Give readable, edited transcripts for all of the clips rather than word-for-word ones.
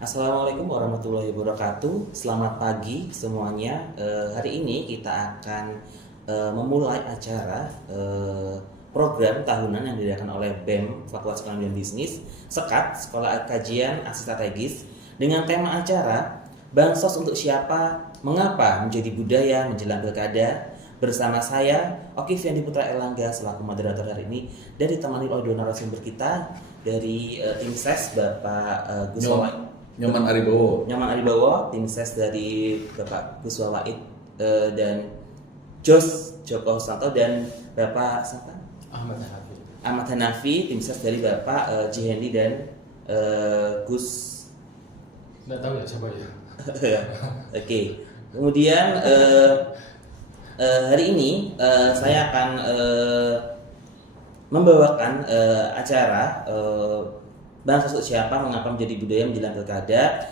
Assalamualaikum warahmatullahi wabarakatuh. Selamat pagi semuanya. Hari ini kita akan memulai acara program tahunan yang diadakan oleh BEM Fakultas Ekonomi dan Bisnis Sekat Sekolah Kajian Aksi Strategis dengan tema acara Bansos untuk Siapa, Mengapa Menjadi Budaya Menjelang Pilkada. Bersama saya Oki Fiandi Putra Erlangga selaku moderator hari ini dan ditemani oleh dua narasumber kita dari tim SES Bapak Gus Wawaid. Nyoman Aribowo. Nyoman Aribowo, tim SES dari Bapak Gus Wawaid dan Jos Joko Santo dan Bapak siapa? Ahmad Hanafi, tim SES dari Bapak Jihendi dan Gus. Nggak tahu ya siapa ya. Oke. Kemudian hari ini saya akan membawakan acara Bansos untuk Siapa, Mengapa Menjadi Budaya Menjelang Pilkada,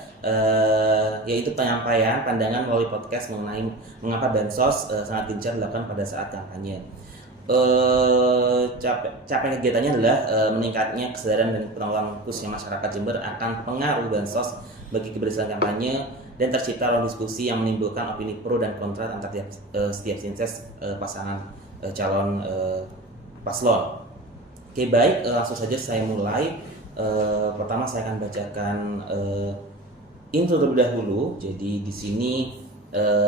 yaitu penyampaian pandangan melalui podcast mengenai mengapa bansos sangat gencar dilakukan pada saat kampanye. Capaian kegiatannya adalah meningkatnya kesadaran dan pengetahuan khususnya masyarakat Jember akan pengaruh bansos bagi keberhasilan kampanye dan tercipta ruang diskusi yang menimbulkan opini pro dan kontra antara setiap sinses pasangan calon paslon. Oke, baik, langsung saja saya mulai. Pertama saya akan bacakan intro terlebih dahulu. Jadi di sini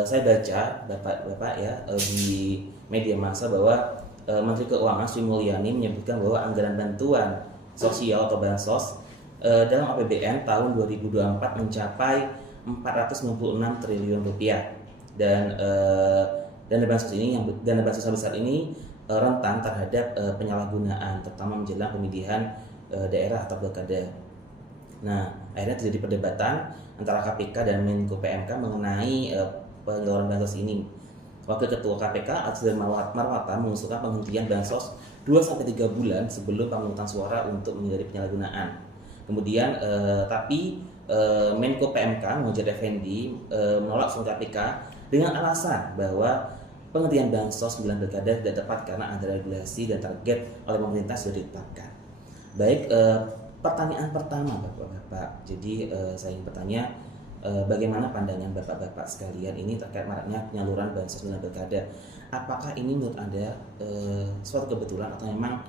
saya baca bapak-bapak ya di media massa bahwa Menteri Keuangan Sri Mulyani menyebutkan bahwa anggaran bantuan sosial atau bansos dalam APBN tahun 2024 mencapai 496 triliun rupiah dan dana bansos besar ini rentan terhadap penyalahgunaan terutama menjelang pemilihan daerah atau pilkada. Nah, akhirnya terjadi perdebatan antara KPK dan Menko PMK mengenai penyaluran bansos ini. Wakil Ketua KPK Aziz Marwata mengusulkan penghentian bansos 2-3 bulan sebelum pemungutan suara untuk menghindari penyalahgunaan. Kemudian tapi Menko PMK Muhadjir Effendi menolak usulan KPK dengan alasan bahwa penghentian bansos menjelang pilkada tidak tepat karena ada regulasi dan target oleh pemerintah sudah ditetapkan. Baik, pertanyaan pertama Bapak-Bapak. Jadi saya ingin bertanya bagaimana pandangan Bapak-Bapak sekalian ini terkait maraknya penyaluran bansos menjelang pilkada. Apakah ini menurut Anda suatu kebetulan atau memang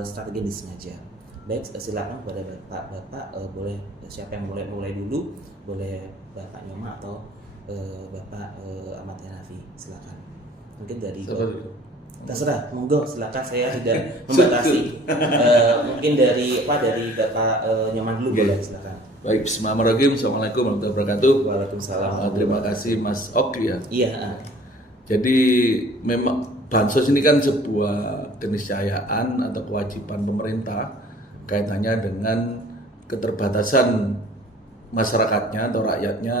strategi yang disengaja? Baik, silakan kepada Bapak-Bapak, boleh siapa yang mulai dulu? Boleh Bapak Nyoman atau Bapak Ahmad Hanafi, silakan. Mungkin dari terserah, monggo silakan, saya tidak membatasi. Mungkin dari Bapak Nyoman dulu boleh, silakan. Baik, bismillahirrahmanirrahim. Assalamualaikum warahmatullahi wabarakatuh. Waalaikumsalam. Terima kasih Mas Oki ya. Iya. Jadi memang bansos ini kan sebuah keniscayaan atau kewajiban pemerintah kaitannya dengan keterbatasan masyarakatnya atau rakyatnya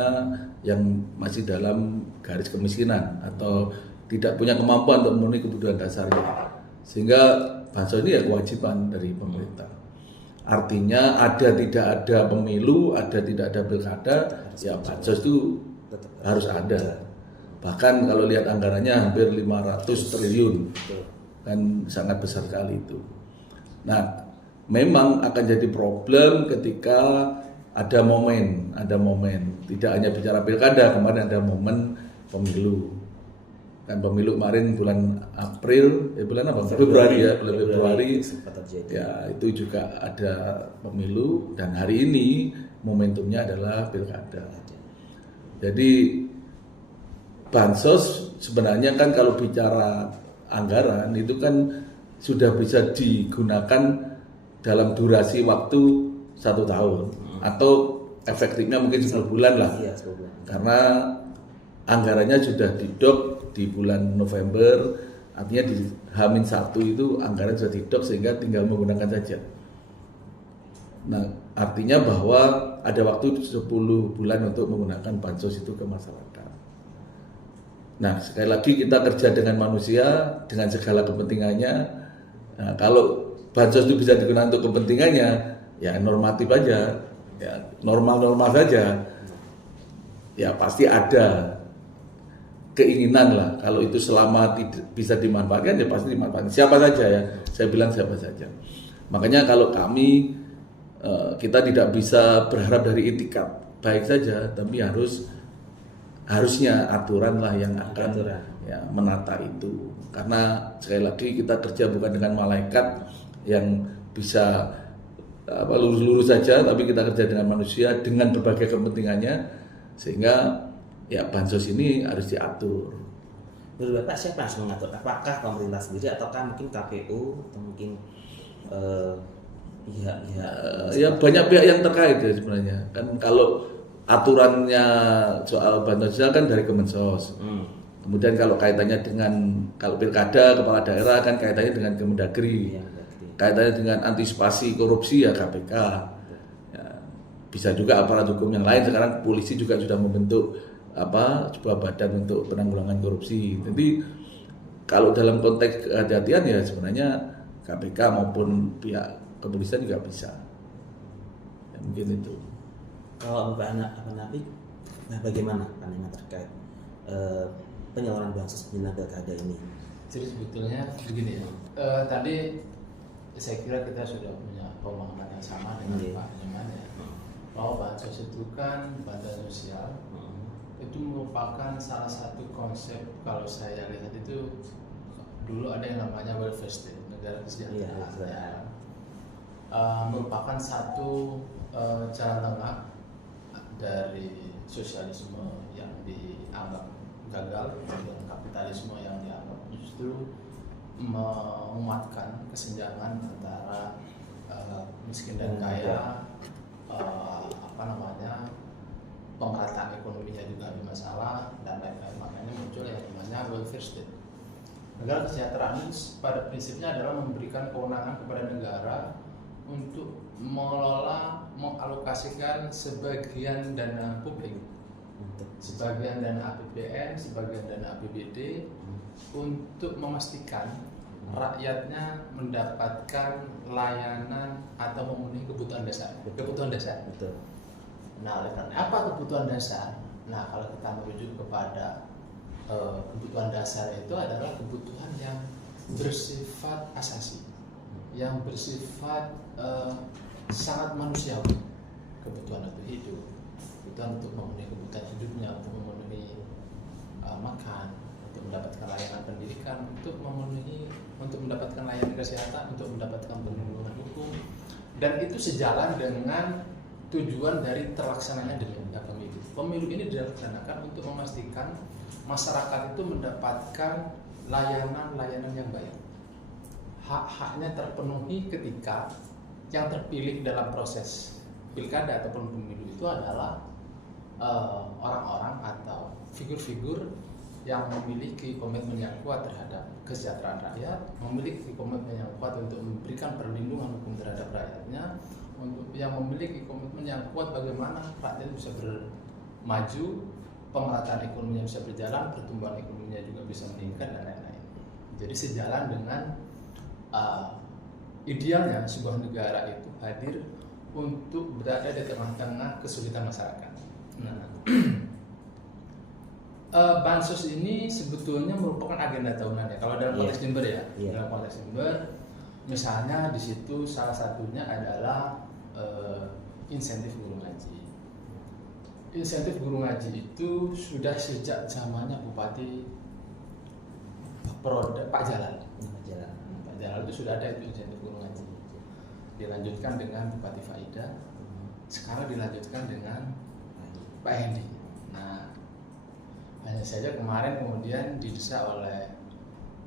yang masih dalam garis kemiskinan atau tidak punya kemampuan untuk memenuhi kebutuhan dasarnya, sehingga bansos ini ya kewajiban dari pemerintah. Artinya ada tidak ada pemilu, ada tidak ada pilkada, ya bansos itu harus ada. Bahkan kalau lihat anggarannya hampir 500 triliun, kan sangat besar sekali itu. Nah, memang akan jadi problem ketika ada momen. Tidak hanya bicara pilkada, kemarin ada momen pemilu. Kan pemilu kemarin bulan April, bulan apa? Februari ya, bulan Februari. Ya, itu juga ada pemilu dan hari ini momentumnya adalah pilkada. Jadi bansos sebenarnya kan kalau bicara anggaran itu kan sudah bisa digunakan dalam durasi waktu 1 tahun atau efektifnya mungkin 10 bulan lah. Iya, 10 bulan. Karena anggarannya sudah didok di bulan November, artinya di H-1 itu anggaran sudah didok sehingga tinggal menggunakan saja. Nah, artinya bahwa ada waktu 10 bulan untuk menggunakan bansos itu ke masyarakat. Nah, sekali lagi kita kerja dengan manusia dengan segala kepentingannya. Nah, kalau bansos itu bisa digunakan untuk kepentingannya, ya normatif aja, ya normal-normal saja. Ya pasti ada keinginan lah, kalau itu selama tidak bisa dimanfaatkan ya pasti dimanfaatkan siapa saja ya, saya bilang siapa saja. Makanya kalau kami kita tidak bisa berharap dari itikat baik saja, tapi harusnya aturan lah yang akan Aturan. ya menata itu. Karena sekali lagi kita kerja bukan dengan malaikat yang bisa lurus-lurus saja, tapi kita kerja dengan manusia dengan berbagai kepentingannya, sehingga ya bansos ini harus diatur. Menurut Bapak siapa yang harus mengatur? Apakah pemerintah sendiri ataukah mungkin KPU atau mungkin Ya banyak pihak yang terkait ya sebenarnya. Kan kalau aturannya soal bansos sosial kan dari Kemensos. Kemudian kalau kaitannya dengan kalau pilkada kepala daerah kan kaitannya dengan Kemendagri. Iya, Kaitannya dengan antisipasi korupsi ya KPK. Ya, bisa juga aparat hukum yang lain. Sekarang polisi juga sudah membentuk sebuah badan untuk penanggulangan korupsi. Jadi kalau dalam konteks kehati-hatian ya sebenarnya KPK maupun pihak kepolisian juga bisa. Ya, mungkin itu. Kalau Bapak Nabi, nah bagaimana pandangan terkait penyaluran bansos menjelang pilkada ini? Jadi sebetulnya begini ya. Tadi saya kira kita sudah punya pemahaman yang sama dengan Pak Nyoman ya. Bahwa bansos itu kan bantuan sosial. Itu merupakan salah satu konsep, kalau saya lihat itu dulu ada yang namanya welfare state, negara kesejahteraan. Merupakan satu jalan tengah dari sosialisme yang dianggap gagal dan kapitalisme yang dianggap justru menguatkan kesenjangan antara miskin dan kaya, pemerataan ekonominya juga ada masalah dan lain-lain. Makanya muncul yang namanya welfare state. Negara kesejahteraan pada prinsipnya adalah memberikan kewenangan kepada negara untuk mengelola, mengalokasikan sebagian dana publik, sebagian dana APBN, sebagian dana APBD untuk memastikan rakyatnya mendapatkan layanan atau memenuhi kebutuhan dasar. Betul. Nah, oleh karena apa kebutuhan dasar? Nah, kalau kita merujuk kepada kebutuhan dasar itu adalah kebutuhan yang bersifat asasi, yang bersifat sangat manusiawi. Kebutuhan untuk hidup, kebutuhan untuk memenuhi kebutuhan hidupnya, untuk memenuhi makan, untuk mendapatkan layanan pendidikan, untuk mendapatkan layanan kesehatan, untuk mendapatkan perlindungan hukum, dan itu sejalan dengan tujuan dari terlaksananya dengan pemilu. Pemilu ini dilaksanakan untuk memastikan masyarakat itu mendapatkan layanan-layanan yang baik. Hak-haknya terpenuhi ketika yang terpilih dalam proses pilkada ataupun pemilu itu adalah orang-orang atau figur-figur yang memiliki komitmen yang kuat terhadap kesejahteraan rakyat, memiliki komitmen yang kuat untuk memberikan perlindungan hukum terhadap rakyatnya, yang memiliki komitmen yang kuat bagaimana rakyat bisa bermaju, pemerataan ekonominya bisa berjalan, pertumbuhan ekonominya juga bisa meningkat dan lain-lain. Jadi sejalan dengan idealnya sebuah negara itu hadir untuk berada di tengah-tengah kesulitan masyarakat. Nah, bansos ini sebetulnya merupakan agenda tahunan ya. Kalau dalam konteks Jember ya, dalam konteks Jember, misalnya di situ salah satunya adalah insentif guru ngaji. Insentif guru ngaji itu sudah sejak zamannya Bupati Pak Jalal. Pak Jalal itu sudah ada itu insentif guru ngaji. Dilanjutkan dengan Bupati Faida. Sekarang dilanjutkan dengan Pak Hendi. Nah, hanya saja kemarin kemudian didesak oleh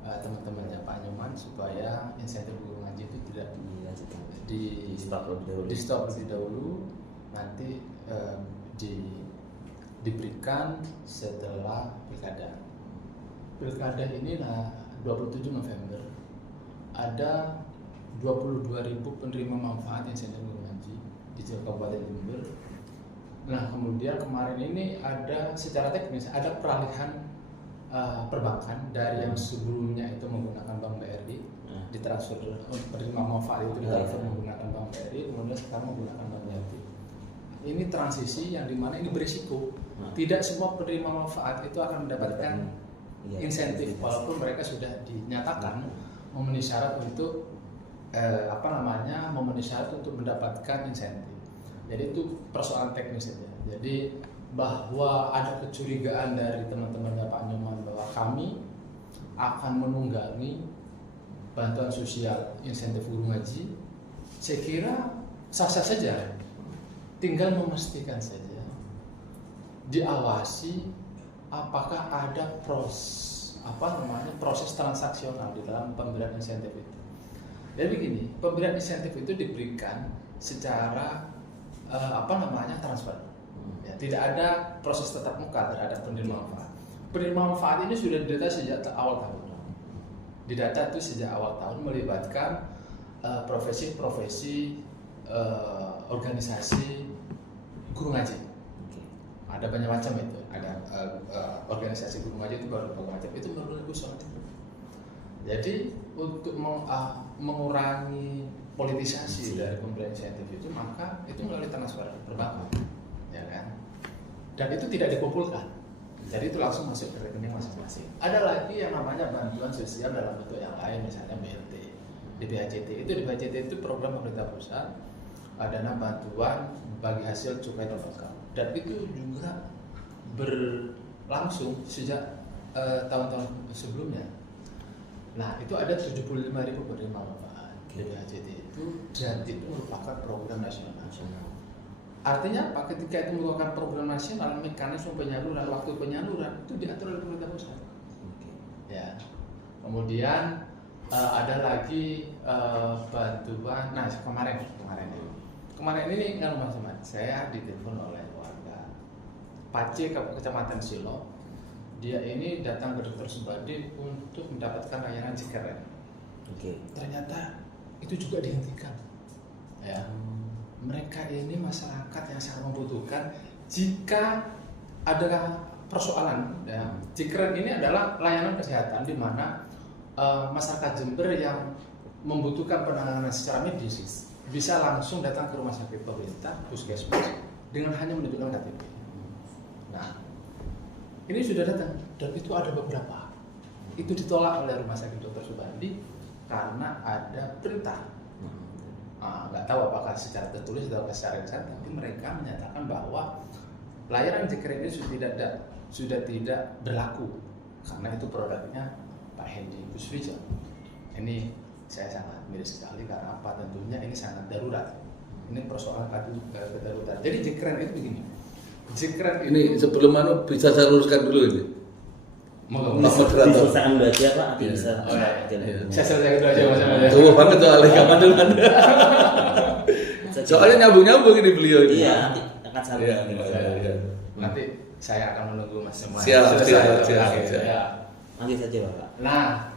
teman-temannya Pak Nyoman supaya insentif guru ngaji itu tidak di stop lebih dahulu, nanti diberikan setelah pilkada. Pilkada ini 27 November ada 22.000 penerima manfaat insentif guru ngaji di Kabupaten Jember. Nah, kemudian kemarin ini ada secara teknis ada peralihan perbankan dari yang sebelumnya itu menggunakan Bank BRI, ditransfer penerima manfaat itu ditransfer menggunakan Bank BRI, kemudian sekarang menggunakan Bank BRI. Ini transisi yang dimana ini berisiko. Tidak semua penerima manfaat itu akan mendapatkan insentif walaupun mereka sudah dinyatakan memenuhi syarat untuk memenuhi syarat untuk mendapatkan insentif. Jadi itu persoalan teknis saja. Jadi bahwa ada kecurigaan dari teman-temannya Pak Nyoman bahwa kami akan menunggangi bantuan sosial insentif guru ngaji, saya kira sah-sah saja. Tinggal memastikan saja, diawasi apakah ada proses transaksional di dalam pemberian insentif itu. Jadi begini, pemberian insentif itu diberikan secara transfer. Ya, tidak ada proses tatap muka terhadap penerima manfaat. Penerima manfaat ini sudah didata sejak awal tahun. Didata itu sejak awal tahun melibatkan profesi-profesi organisasi guru ngaji. Ada banyak macam itu. Ada organisasi guru ngaji itu baru macam itu baru soal itu. Jadi untuk mengurangi politisasi dari pemberian insentif itu, maka itu melalui transfer perbankan, ya kan? Dan itu tidak dikumpulkan. Jadi itu langsung masuk ke rekening masing-masing. Ada lagi yang namanya bantuan sosial dalam bentuk yang lain, misalnya BLT, DBHCT. Itu DBHCT itu program pemerintah pusat, dana bantuan bagi hasil cukai tembakau. Dan itu juga berlangsung sejak tahun-tahun sebelumnya. Nah, itu ada 75.000 penerima manfaat DBHCT itu, dan itu merupakan program nasional. Artinya apa? Ketika itu merupakan program nasional, mekanisme penyaluran, waktu penyaluran itu diatur oleh pemerintah pusat. Ya. Kemudian ada lagi bantuan. Nah, kemarin ini nggak Mas, saya ditelepon oleh warga Pace Kecamatan Silo. Dia ini datang ke Dr. Subadi untuk mendapatkan layanan Cikeren. Ternyata itu juga dihentikan. Ya. Mereka ini masyarakat yang sangat membutuhkan. Jika ada persoalan, ya, Cikeren ini adalah layanan kesehatan di mana masyarakat Jember yang membutuhkan penanganan secara medis bisa langsung datang ke rumah sakit pemerintah, puskesmas, dengan hanya menunjukkan KTP. Nah, ini sudah datang, dan itu ada beberapa. Itu ditolak oleh rumah sakit Dr. Subandi karena ada perintah. Nggak tahu apakah secara tertulis atau secara lisan, tapi mereka menyatakan bahwa layanan Cikeren ini sudah tidak berlaku karena itu produknya Pak Hendy Buswijo. Ini saya sangat miris sekali karena apa? Tentunya ini sangat darurat. Ini persoalan kedaruratan. Jadi Cikeren itu begini. Cikeren ini sebelum bisa saya luruskan dulu ini. Diselesaikan dulu aja Pak, nanti bisa. Saya selesaikan dulu aja Mas. Coba banget soalnya kapan dulu Anda. Soalnya nyambung ini beliau ini. Iya, nanti akan sambung lagi Mas. Nanti saya akan menunggu Mas semua. Siap. Nanti saja Pak. Nah,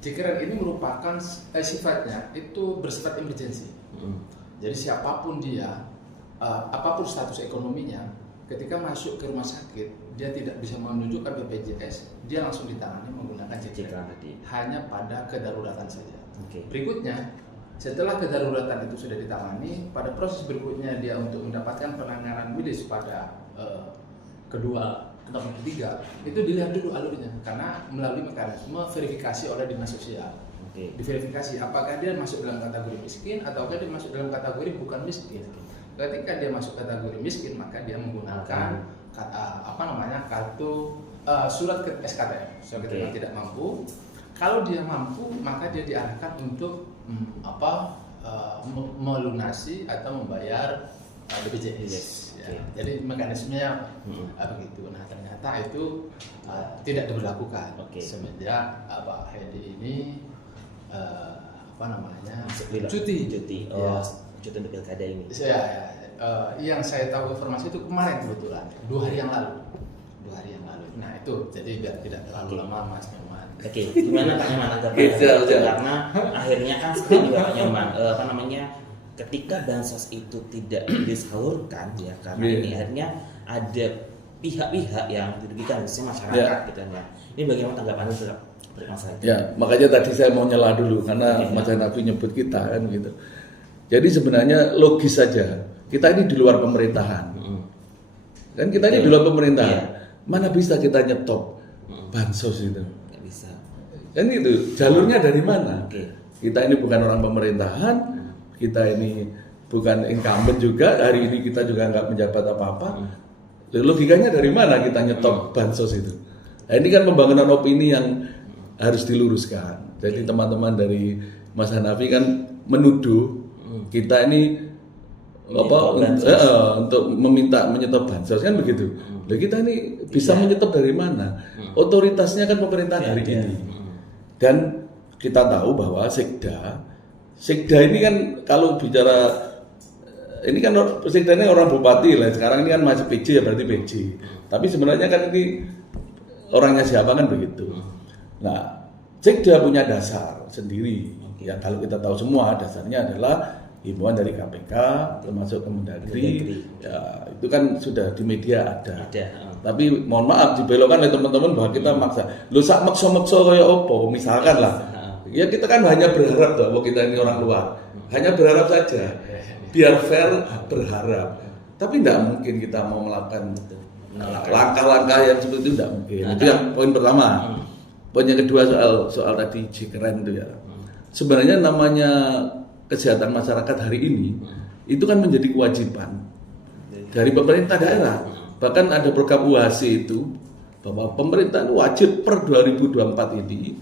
Cikeren ini merupakan sifatnya itu bersifat emergensi. Jadi siapapun dia, apapun status ekonominya, ketika masuk ke rumah sakit, dia tidak bisa menunjukkan BPJS, dia langsung ditangani menggunakan Cikeren tadi. Hanya pada kedaruratan saja. Berikutnya, setelah kedaruratan itu sudah ditangani, pada proses berikutnya dia untuk mendapatkan penanganan medis pada kedua atau ketiga, itu dilihat dulu alurnya, karena melalui mekanisme verifikasi oleh dinas sosial. Diverifikasi apakah dia masuk dalam kategori miskin ataukah dia masuk dalam kategori bukan miskin. Ketika dia masuk kategori miskin, maka dia menggunakan kartu surat SKTM, surat keterangan tidak mampu. Kalau dia mampu, maka dia diarahkan untuk melunasi atau membayar BPJS. Jadi mekanismenya begitu. Nah, ternyata itu tidak diberlakukan semenjak Pak Hedi ini cuti. Cuti untuk pilkada ini. Yang saya tahu informasi itu kemarin kebetulan 2 hari yang lalu. Nah itu jadi biar tidak terlalu lama Mas Nyoman. Gimana Pak Nyoman tanggapannya? Karena akhirnya kan seperti juga Pak Nyoman, ketika bansos itu tidak disalurkan ya, karena ini akhirnya ada pihak-pihak yang dirugikan, khususnya masyarakat gitu ya. Ini bagaimana tanggapannya terhadap masalah itu? Ya, makanya tadi saya mau nyela dulu karena Mas Hanafi nyebut kita kan gitu. Jadi sebenarnya logis saja. Kita ini di luar pemerintahan. Kan kita ini di luar pemerintahan. Mana bisa kita nyetop bansos itu? Nggak bisa. Kan gitu. Jalurnya dari mana? Kita ini bukan orang pemerintahan, kita ini bukan incumbent juga, hari ini kita juga nggak menjabat apa-apa. Logikanya dari mana kita nyetop bansos itu? Nah, ini kan pembangunan opini yang harus diluruskan. Jadi teman-teman dari Mas Hanafi kan menuduh kita ini untuk meminta menyetop bansos kan begitu. Nah, kita ini bisa menyetop dari mana? Otoritasnya kan pemerintah hari ini. Dan kita tahu bahwa Sekda ini kan kalau bicara ini kan Sekda ini orang bupati lah. Sekarang ini kan masih PJ ya berarti PJ. Tapi sebenarnya kan ini orangnya siapa kan begitu. Nah, Sekda punya dasar sendiri. Ya kalau kita tahu semua dasarnya adalah himbauan dari KPK termasuk Kemendagri. Ya itu kan sudah di media ada. Tapi mohon maaf dibelokkan oleh teman-teman bahwa kita maksa. Lu sak maksa-maksa kayak opo misalkan lah. Ya kita kan hanya berharap bahwa kita ini orang luar. Hanya berharap saja. Biar fair berharap. Tapi tidak mungkin kita mau melakukan langkah-langkah yang seperti itu tidak mungkin. Itu yang poin pertama. Poin yang kedua soal tadi keren itu ya. Sebenarnya namanya kesehatan masyarakat hari ini itu kan menjadi kewajiban dari pemerintah daerah. Bahkan ada program UHC itu bahwa pemerintah wajib per 2024 ini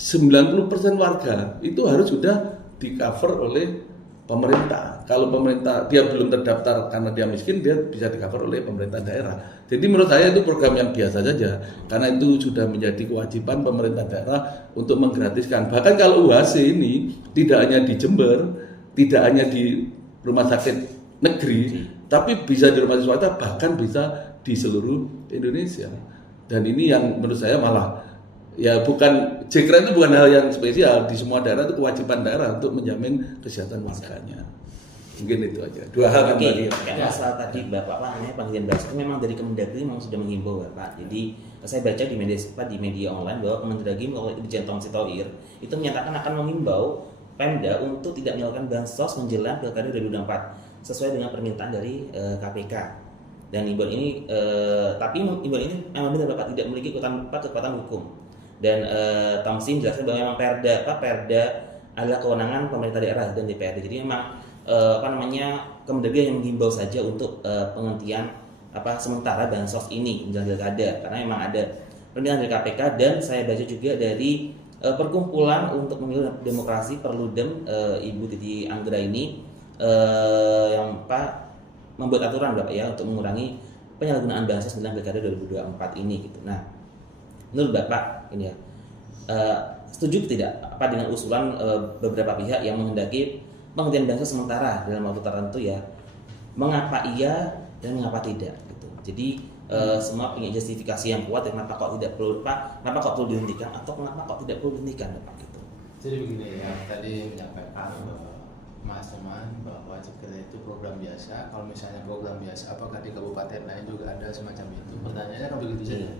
90% warga itu harus sudah di cover oleh pemerintah. Kalau pemerintah dia belum terdaftar karena dia miskin, dia bisa di cover oleh pemerintah daerah. Jadi menurut saya itu program yang biasa saja karena itu sudah menjadi kewajiban pemerintah daerah untuk menggratiskan. Bahkan kalau UHC ini tidak hanya di Jember, tidak hanya di rumah sakit negeri, tapi bisa di rumah sakit swasta, bahkan bisa di seluruh Indonesia. Dan ini yang menurut saya malah ya bukan Jekren itu bukan hal yang spesial, di semua daerah itu kewajiban daerah untuk menjamin kesehatan warganya. Mungkin itu aja. Dua hal kan tadi. Masalah tadi Bapak namanya panggilan bahasa itu memang dari Kemendagri memang sudah menghimbau Bapak. Jadi saya baca di media online bahwa Kemendagri melalui Dirjen Tom Sitoir itu menyatakan akan menghimbau Pemda untuk tidak menyalurkan bansos menjelang Pilkada 2024 sesuai dengan permintaan dari KPK. Dan imbauan ini tapi imbauan ini memang benar Bapak tidak memiliki kekuatan hukum. Dan Tomsi menjelaskan bahwa memang Perda adalah kewenangan pemerintah daerah dan DPRD. Jadi memang Kemendagri yang menghimbau saja untuk penghentian sementara bansos ini menjelang pilkada karena memang ada permintaan dari KPK. Dan saya baca juga dari Perkumpulan untuk Pemilu Demokrasi Perludem Ibu Titi Anggra ini yang membuat aturan Bapak ya untuk mengurangi penyalahgunaan bansos menjelang pilkada 2024 ini gitu. Nah, menurut Bapak ini ya setuju tidak dengan usulan beberapa pihak yang menghendaki penghentian bansos sementara dalam waktu tertentu ya, mengapa iya dan mengapa tidak gitu. Jadi semua punya justifikasi yang kuat ya, kenapa kok tidak perlu kenapa kok perlu dihentikan atau kenapa kok tidak perlu dihentikan Bapak gitu. Jadi begini ya, tadi menyampaikan Mas teman bahwa jika itu program biasa, kalau misalnya program biasa apakah di kabupaten lain juga ada semacam itu? Pertanyaannya kan begitu saja.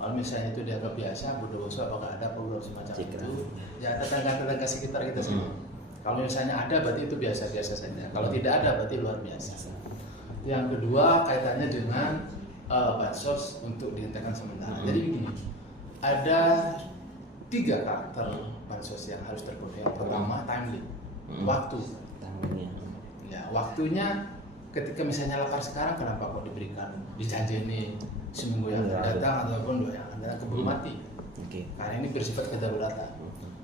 Kalau misalnya itu dianggap biasa, Bondowoso apakah ada program semacam itu? Ya tetangga-tetangga sekitar kita semua. Kalau misalnya ada berarti itu biasa-biasa saja. Kalau tidak ada berarti luar biasa. Yang kedua kaitannya dengan bansos untuk dihentikan sementara. Jadi begini, ada 3 karakter bansos yang harus terpenuhi. Yang pertama timely, waktu. Ya, waktunya ketika misalnya lapar sekarang kenapa kok diberikan dijanjeni seminggu yang akan datang ataupun 2 yang akan datang keburu mati. Karena ini bersifat kedaruratan.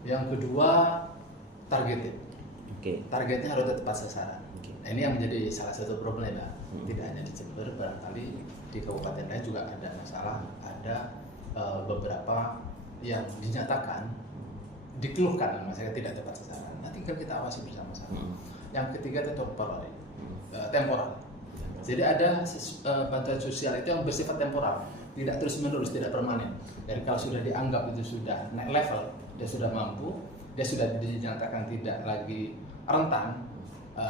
Yang kedua targeted. Targetnya harus tepat sasaran. Nah, ini yang menjadi salah satu problem ya. Tidak hanya di Jember, barangkali di kabupaten lain juga ada masalah. Ada beberapa yang dinyatakan dikeluhkan masalah tidak tepat sasaran. Nah, tinggal kita awasi bersama-sama. Yang ketiga itu temporal. Jadi ada bantuan sosial itu yang bersifat temporal, tidak terus-menerus, tidak permanen. Jadi kalau sudah dianggap itu sudah naik level, dia sudah mampu, dia sudah dinyatakan tidak lagi rentan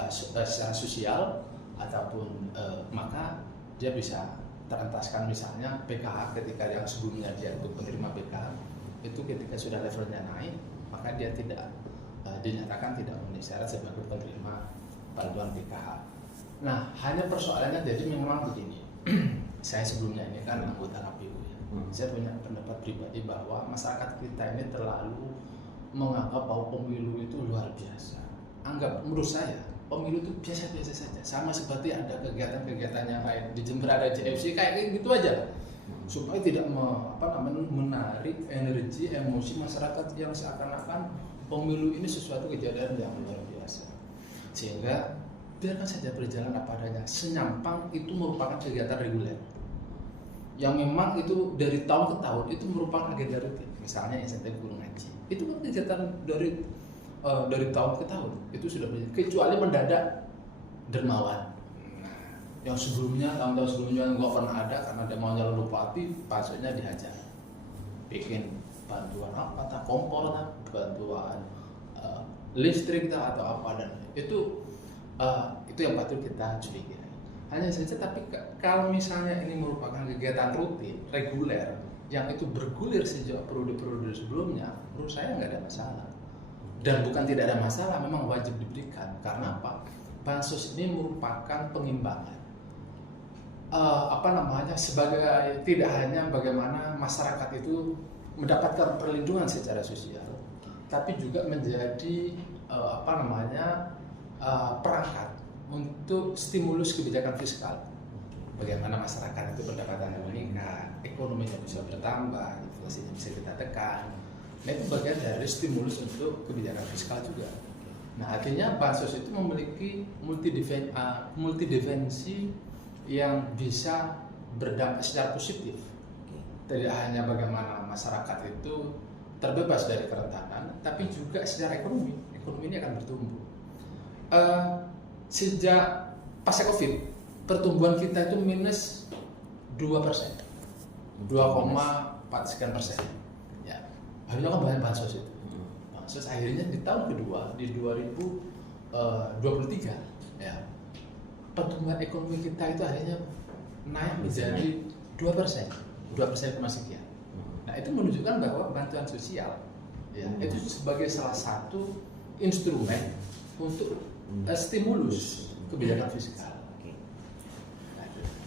secara sosial ataupun maka dia bisa terentaskan misalnya PKH ketika yang sebelumnya dia untuk penerima PKH itu ketika sudah levelnya naik maka dia tidak dinyatakan tidak memenuhi syarat sebagai penerima bantuan PKH. Nah hanya persoalannya jadi memang begini. Saya sebelumnya ini kan anggota KPU ya. Saya punya pendapat pribadi bahwa masyarakat kita ini terlalu menganggap bahwa pemilu itu luar biasa. Menurut saya pemilu itu biasa-biasa saja, sama seperti ada kegiatan-kegiatan yang lain. Di Jember ada JFC kayak gitu aja, supaya tidak menarik energi emosi masyarakat yang seakan-akan pemilu ini sesuatu kejadian yang luar biasa. Sehingga biarkan saja berjalan apa adanya. Senyampang itu merupakan kegiatan reguler yang memang itu dari tahun ke tahun itu merupakan agenda rutin. Misalnya insentif guru ngaji, itu kan kegiatan dari tahun ke tahun itu sudah berjalan, kecuali mendadak dermawan. Nah, yang sebelumnya tahun-tahun sebelumnya nggak pernah ada karena dia mau nyalon bupati, pasoknya dihajar, bikin bantuan apa, tak kompor, bantuan listrik atau apa, dan itu yang patut kita curigai. Hanya saja, tapi kalau misalnya ini merupakan kegiatan rutin, reguler, yang itu bergulir sejak periode-periode sebelumnya, menurut saya nggak ada masalah. Dan bukan tidak ada masalah, memang wajib diberikan. Karena apa? Bansos ini merupakan pengimbangan. Sebagai tidak hanya bagaimana masyarakat itu mendapatkan perlindungan secara sosial, tapi juga menjadi perangkat untuk stimulus kebijakan fiskal. Bagaimana masyarakat itu pendapatannya meningkat, ekonominya bisa bertambah, inflasinya bisa kita tekan. Nah, itu bagian dari stimulus untuk kebijakan fiskal juga. Nah, artinya bansos itu memiliki multidimensi yang bisa berdampak secara positif. Tidak hanya bagaimana masyarakat itu terbebas dari kerentanan, tapi juga secara ekonomi ini akan bertumbuh. Sejak pasca Covid, pertumbuhan kita itu minus 2%, 2,4%. Ya, akhirnya kan banyak bansos itu. Bansos akhirnya di tahun kedua, di 2023, ya, pertumbuhan ekonomi kita itu akhirnya naik menjadi 2% sekian. Nah, itu menunjukkan bahwa bantuan sosial, ya, itu sebagai salah satu instrumen untuk stimulus kebijakan fiskal.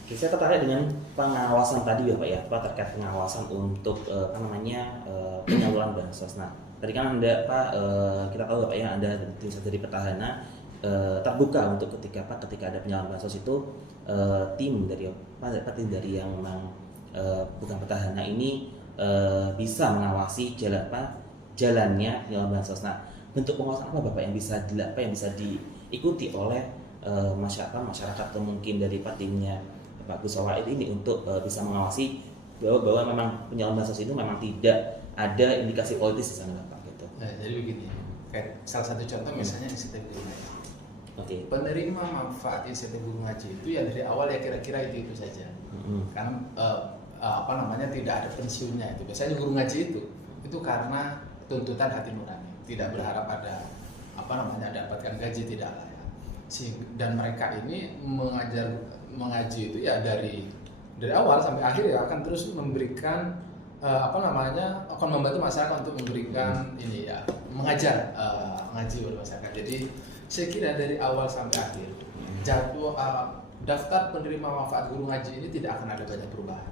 Oke, saya tertarik dengan pengawasan tadi ya Pak ya, Pak, terkait pengawasan untuk penyaluran bansos. Nah, tadi kan Anda Pak, kita tahu Pak ya, Anda tim dari petahana terbuka untuk ketika ada penyaluran bansos itu tim dari yang memang bukan petahana ini bisa mengawasi jalannya penyaluran bansos. Nah, bentuk pengawasan apa Bapak yang bisa diikuti oleh masyarakat atau mungkin dari timnya Pak Gus Waid ini untuk bisa mengawasi bahwa memang penyaluran bansos itu memang tidak ada indikasi politis di sana Pak gitu. Nah, jadi begini, kayak salah satu contoh misalnya insentif guru ngaji. Oke. Penerima manfaat insentif guru ngaji itu ya dari awal ya kira-kira itu saja. Kan tidak ada pensiunnya itu. Biasanya guru ngaji itu karena tuntutan hati nurani, tidak berharap ada dapatkan gaji, tidak lah ya. Dan mereka ini mengaji itu ya dari awal sampai akhir ya akan terus memberikan akan membantu masyarakat untuk memberikan ini ya, mengajar ngaji oleh masyarakat. Jadi saya kira dari awal sampai akhir daftar penerima manfaat guru ngaji ini tidak akan ada banyak perubahan,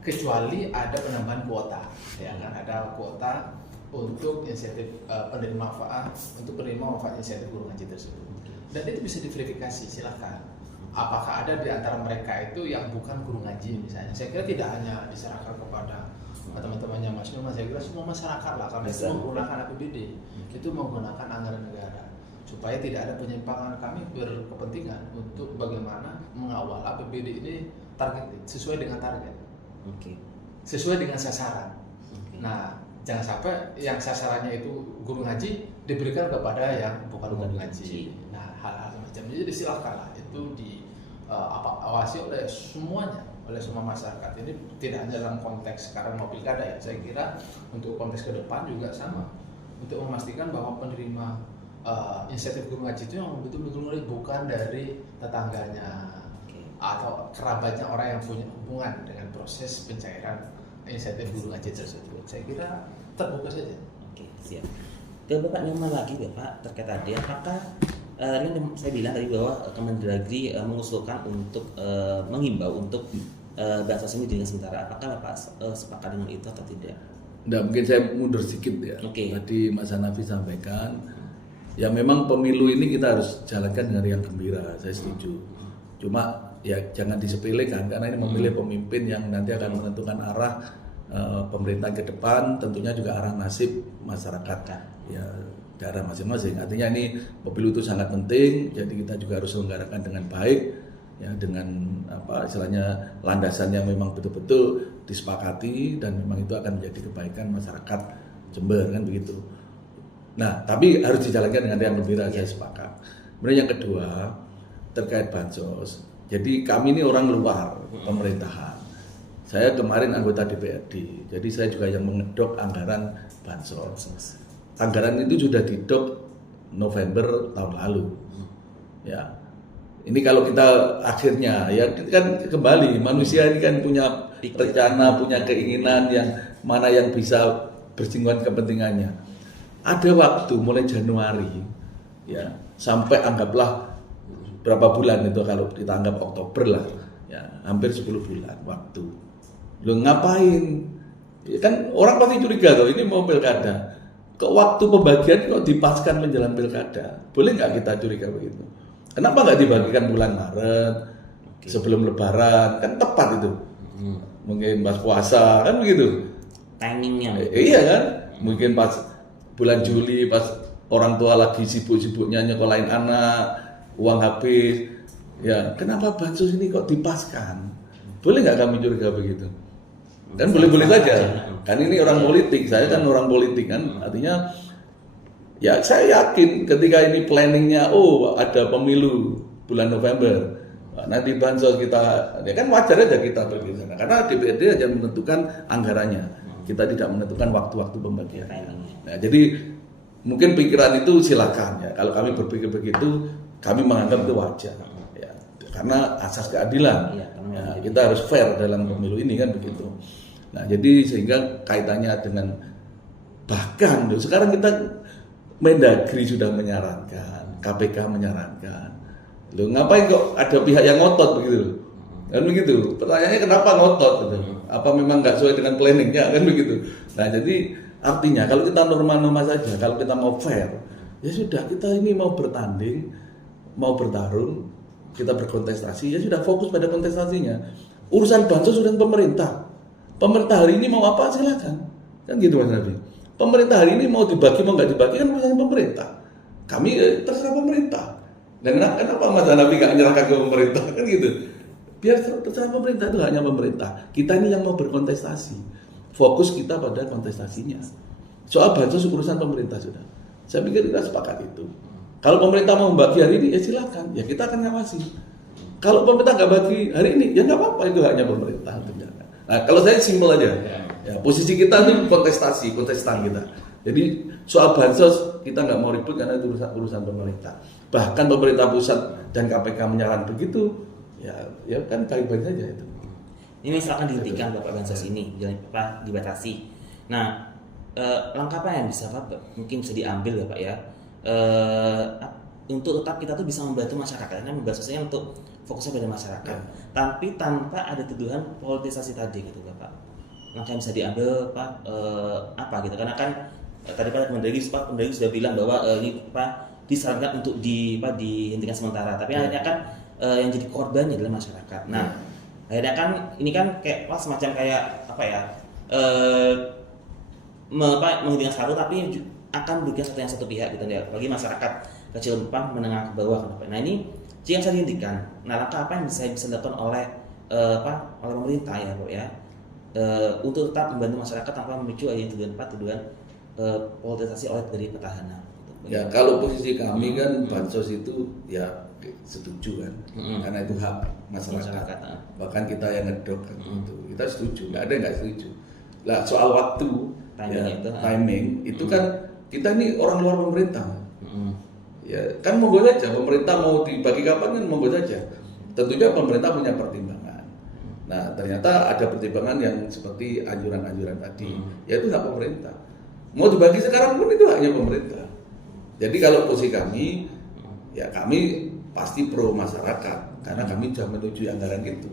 kecuali ada penambahan kuota, ya kan, ada kuota untuk insentif penerima manfaat insentif guru ngaji tersebut. Dan itu bisa diverifikasi, silakan. Apakah ada di antara mereka itu yang bukan guru ngaji misalnya? Saya kira tidak hanya diserahkan kepada teman-temannya Mas Nurman, saya kira semua masyarakat lah, karena itu menggunakan APBD, itu menggunakan anggaran negara, supaya tidak ada penyimpangan. Kami berkepentingan untuk bagaimana mengawal APBD ini sesuai dengan target, sesuai dengan sasaran. Nah, jangan sampai yang sasarannya itu guru ngaji diberikan kepada yang bukan guru ngaji. Nah, hal-hal semacam ini jadi silakanlah itu awasi oleh semuanya, oleh semua masyarakat. Ini tidak hanya dalam konteks sekarang mau pilkada ya, saya kira untuk konteks ke depan juga sama, untuk memastikan bahwa penerima insentif guru ngaji itu yang betul-betul bukan dari tetangganya atau kerabatnya orang yang punya hubungan dengan proses pencairan insentif guru ngaji tersebut. Saya kira terbuka saja. Oke, siap. Ke Bapak Nyoman lagi Bapak terkait tadi, apakah tadi saya bilang tadi bahwa Kemendagri mengusulkan untuk menghimbau untuk bansos ini dengan sementara. Apakah Bapak sepakat dengan itu atau tidak? Nggak, mungkin saya mundur sedikit ya. Oke. Tadi Mas Hanafi sampaikan, ya memang pemilu ini kita harus jalankan dengan yang gembira, saya setuju. Cuma ya jangan disepelekan karena ini memilih pemimpin yang nanti akan menentukan arah pemerintahan ke depan, tentunya juga arah nasib masyarakat ya daerah masing-masing. Artinya ini pemilu itu sangat penting, jadi kita juga harus selenggarakan dengan baik, ya dengan apa istilahnya landasan yang memang betul-betul disepakati dan memang itu akan menjadi kebaikan masyarakat Jember kan begitu. Nah, tapi harus dijalankan dengan yang gembira, saya sepakat. Kemudian yang kedua terkait bansos. Jadi kami ini orang luar pemerintahan. Saya kemarin anggota DPRD, jadi saya juga yang mengedok anggaran bansos. Anggaran itu sudah didok November tahun lalu. Ya, ini kalau kita akhirnya ya kan kembali manusia ini kan punya rencana, punya keinginan yang mana yang bisa bersinggungan kepentingannya. Ada waktu mulai Januari ya sampai anggaplah berapa bulan itu kalau kita anggap Oktober lah ya hampir 10 bulan waktu. Lo ngapain? Ya kan orang pasti curiga tuh ini mau pilkada. Kok waktu pembagian kok dipaskan menjelang pilkada? Boleh nggak kita curiga begitu? Kenapa nggak dibagikan bulan Maret sebelum Lebaran? Kan tepat itu. Mungkin pas puasa kan begitu. Timingnya. Iya kan? Mungkin pas bulan Juli pas orang tua lagi sibuk-sibuknya nyekolahin anak, uang habis. Ya, kenapa bansos ini kok dipaskan? Boleh nggak kami curiga begitu? Dan boleh-boleh saja. Kan ini orang politik, saya kan orang politik kan. Artinya ya saya yakin ketika ini planningnya, oh ada pemilu bulan November, nanti bansos kita, ya kan wajar aja kita begitu. Karena DPRD aja menentukan anggarannya, kita tidak menentukan waktu-waktu pembagian. Nah, jadi mungkin pikiran itu silakan ya. Kalau kami berpikir begitu, kami menganggap itu wajar. Ya, karena asas keadilan, ya, kita harus fair dalam pemilu ini kan begitu. Nah, jadi sehingga kaitannya dengan bahkan sekarang kita Mendagri sudah menyarankan, KPK menyarankan. Loh, ngapain kok ada pihak yang ngotot begitu? Kan begitu. Pertanyaannya kenapa ngotot gitu? Apa memang nggak sesuai dengan planningnya kan begitu? Nah, jadi artinya kalau kita norma-norma saja, kalau kita mau fair, ya sudah kita ini mau bertanding, mau bertarung, kita berkontestasi, ya sudah fokus pada kontestasinya. Urusan bansos urusan pemerintah. Pemerintah hari ini mau apa silakan. Kan gitu Mas Nabi. Pemerintah hari ini mau dibagi mau nggak dibagi kan urusan pemerintah. Kami terserah pemerintah. Dan kenapa Mas Nabi nggak menyerahkan ke pemerintah kan gitu? Biar terserah pemerintah, itu hanya pemerintah. Kita ini yang mau berkontestasi. Fokus kita pada kontestasinya. Soal bansos urusan pemerintah sudah. Saya pikir kita sepakat itu. Kalau pemerintah mau bagi hari ini ya silakan. Ya kita akan ngawasi. Kalau pemerintah nggak bagi hari ini ya nggak apa-apa, itu hanya pemerintah. Nah, kalau saya simpel aja. Ya, posisi kita itu kontestan kita. Jadi soal bansos kita nggak mau ribut karena itu urusan pemerintah. Bahkan pemerintah pusat dan KPK menyarankan begitu, ya kan baik-baik saja itu. Ini misalkan dihentikan Bapak bansos ini, jangan apa dibatasi. Nah, langkah apa yang bisa Pak mungkin bisa diambil ya Pak ya? Untuk tetap kita tuh bisa membantu masyarakat, karena bansosnya untuk fokusnya pada masyarakat, tapi tanpa ada tuduhan politisasi tadi gitu Bapak. Langkah yang bisa diambil Pak apa gitu? Karena kan tadi Pak Mendagri sudah bilang bahwa ini Pak disarankan untuk dihentikan sementara, tapi akhirnya kan yang jadi korbannya adalah masyarakat. Nah, akhirnya kan ini kan kayak semacam kayak apa ya? Menghentikan satu tapi akan merugikan satu pihak gitu ya, bagi masyarakat kecil menengah ke bawah. Nah, ini jika bisa dihentikan, nah langkah apa yang bisa dilakukan oleh oleh pemerintah ya Pak ya, untuk tetap membantu masyarakat tanpa memicu tuduhan politisasi oleh dari petahana. Ya kalau posisi kami kan bansos itu ya setuju kan, karena itu hak masyarakat. Bahkan kita yang ngedok kan itu kita setuju, nggak ada yang nggak setuju. Lah soal waktu, timing itu kan kita ini orang luar pemerintah. Ya kan monggo saja, pemerintah mau dibagi kapan kan monggo saja. Tentunya pemerintah punya pertimbangan. Nah ternyata ada pertimbangan yang seperti anjuran-anjuran tadi, yaitu hak pemerintah. Mau dibagi sekarang pun itu haknya pemerintah. Jadi kalau posisi kami, ya kami pasti pro masyarakat, karena kami sudah menuju anggaran itu.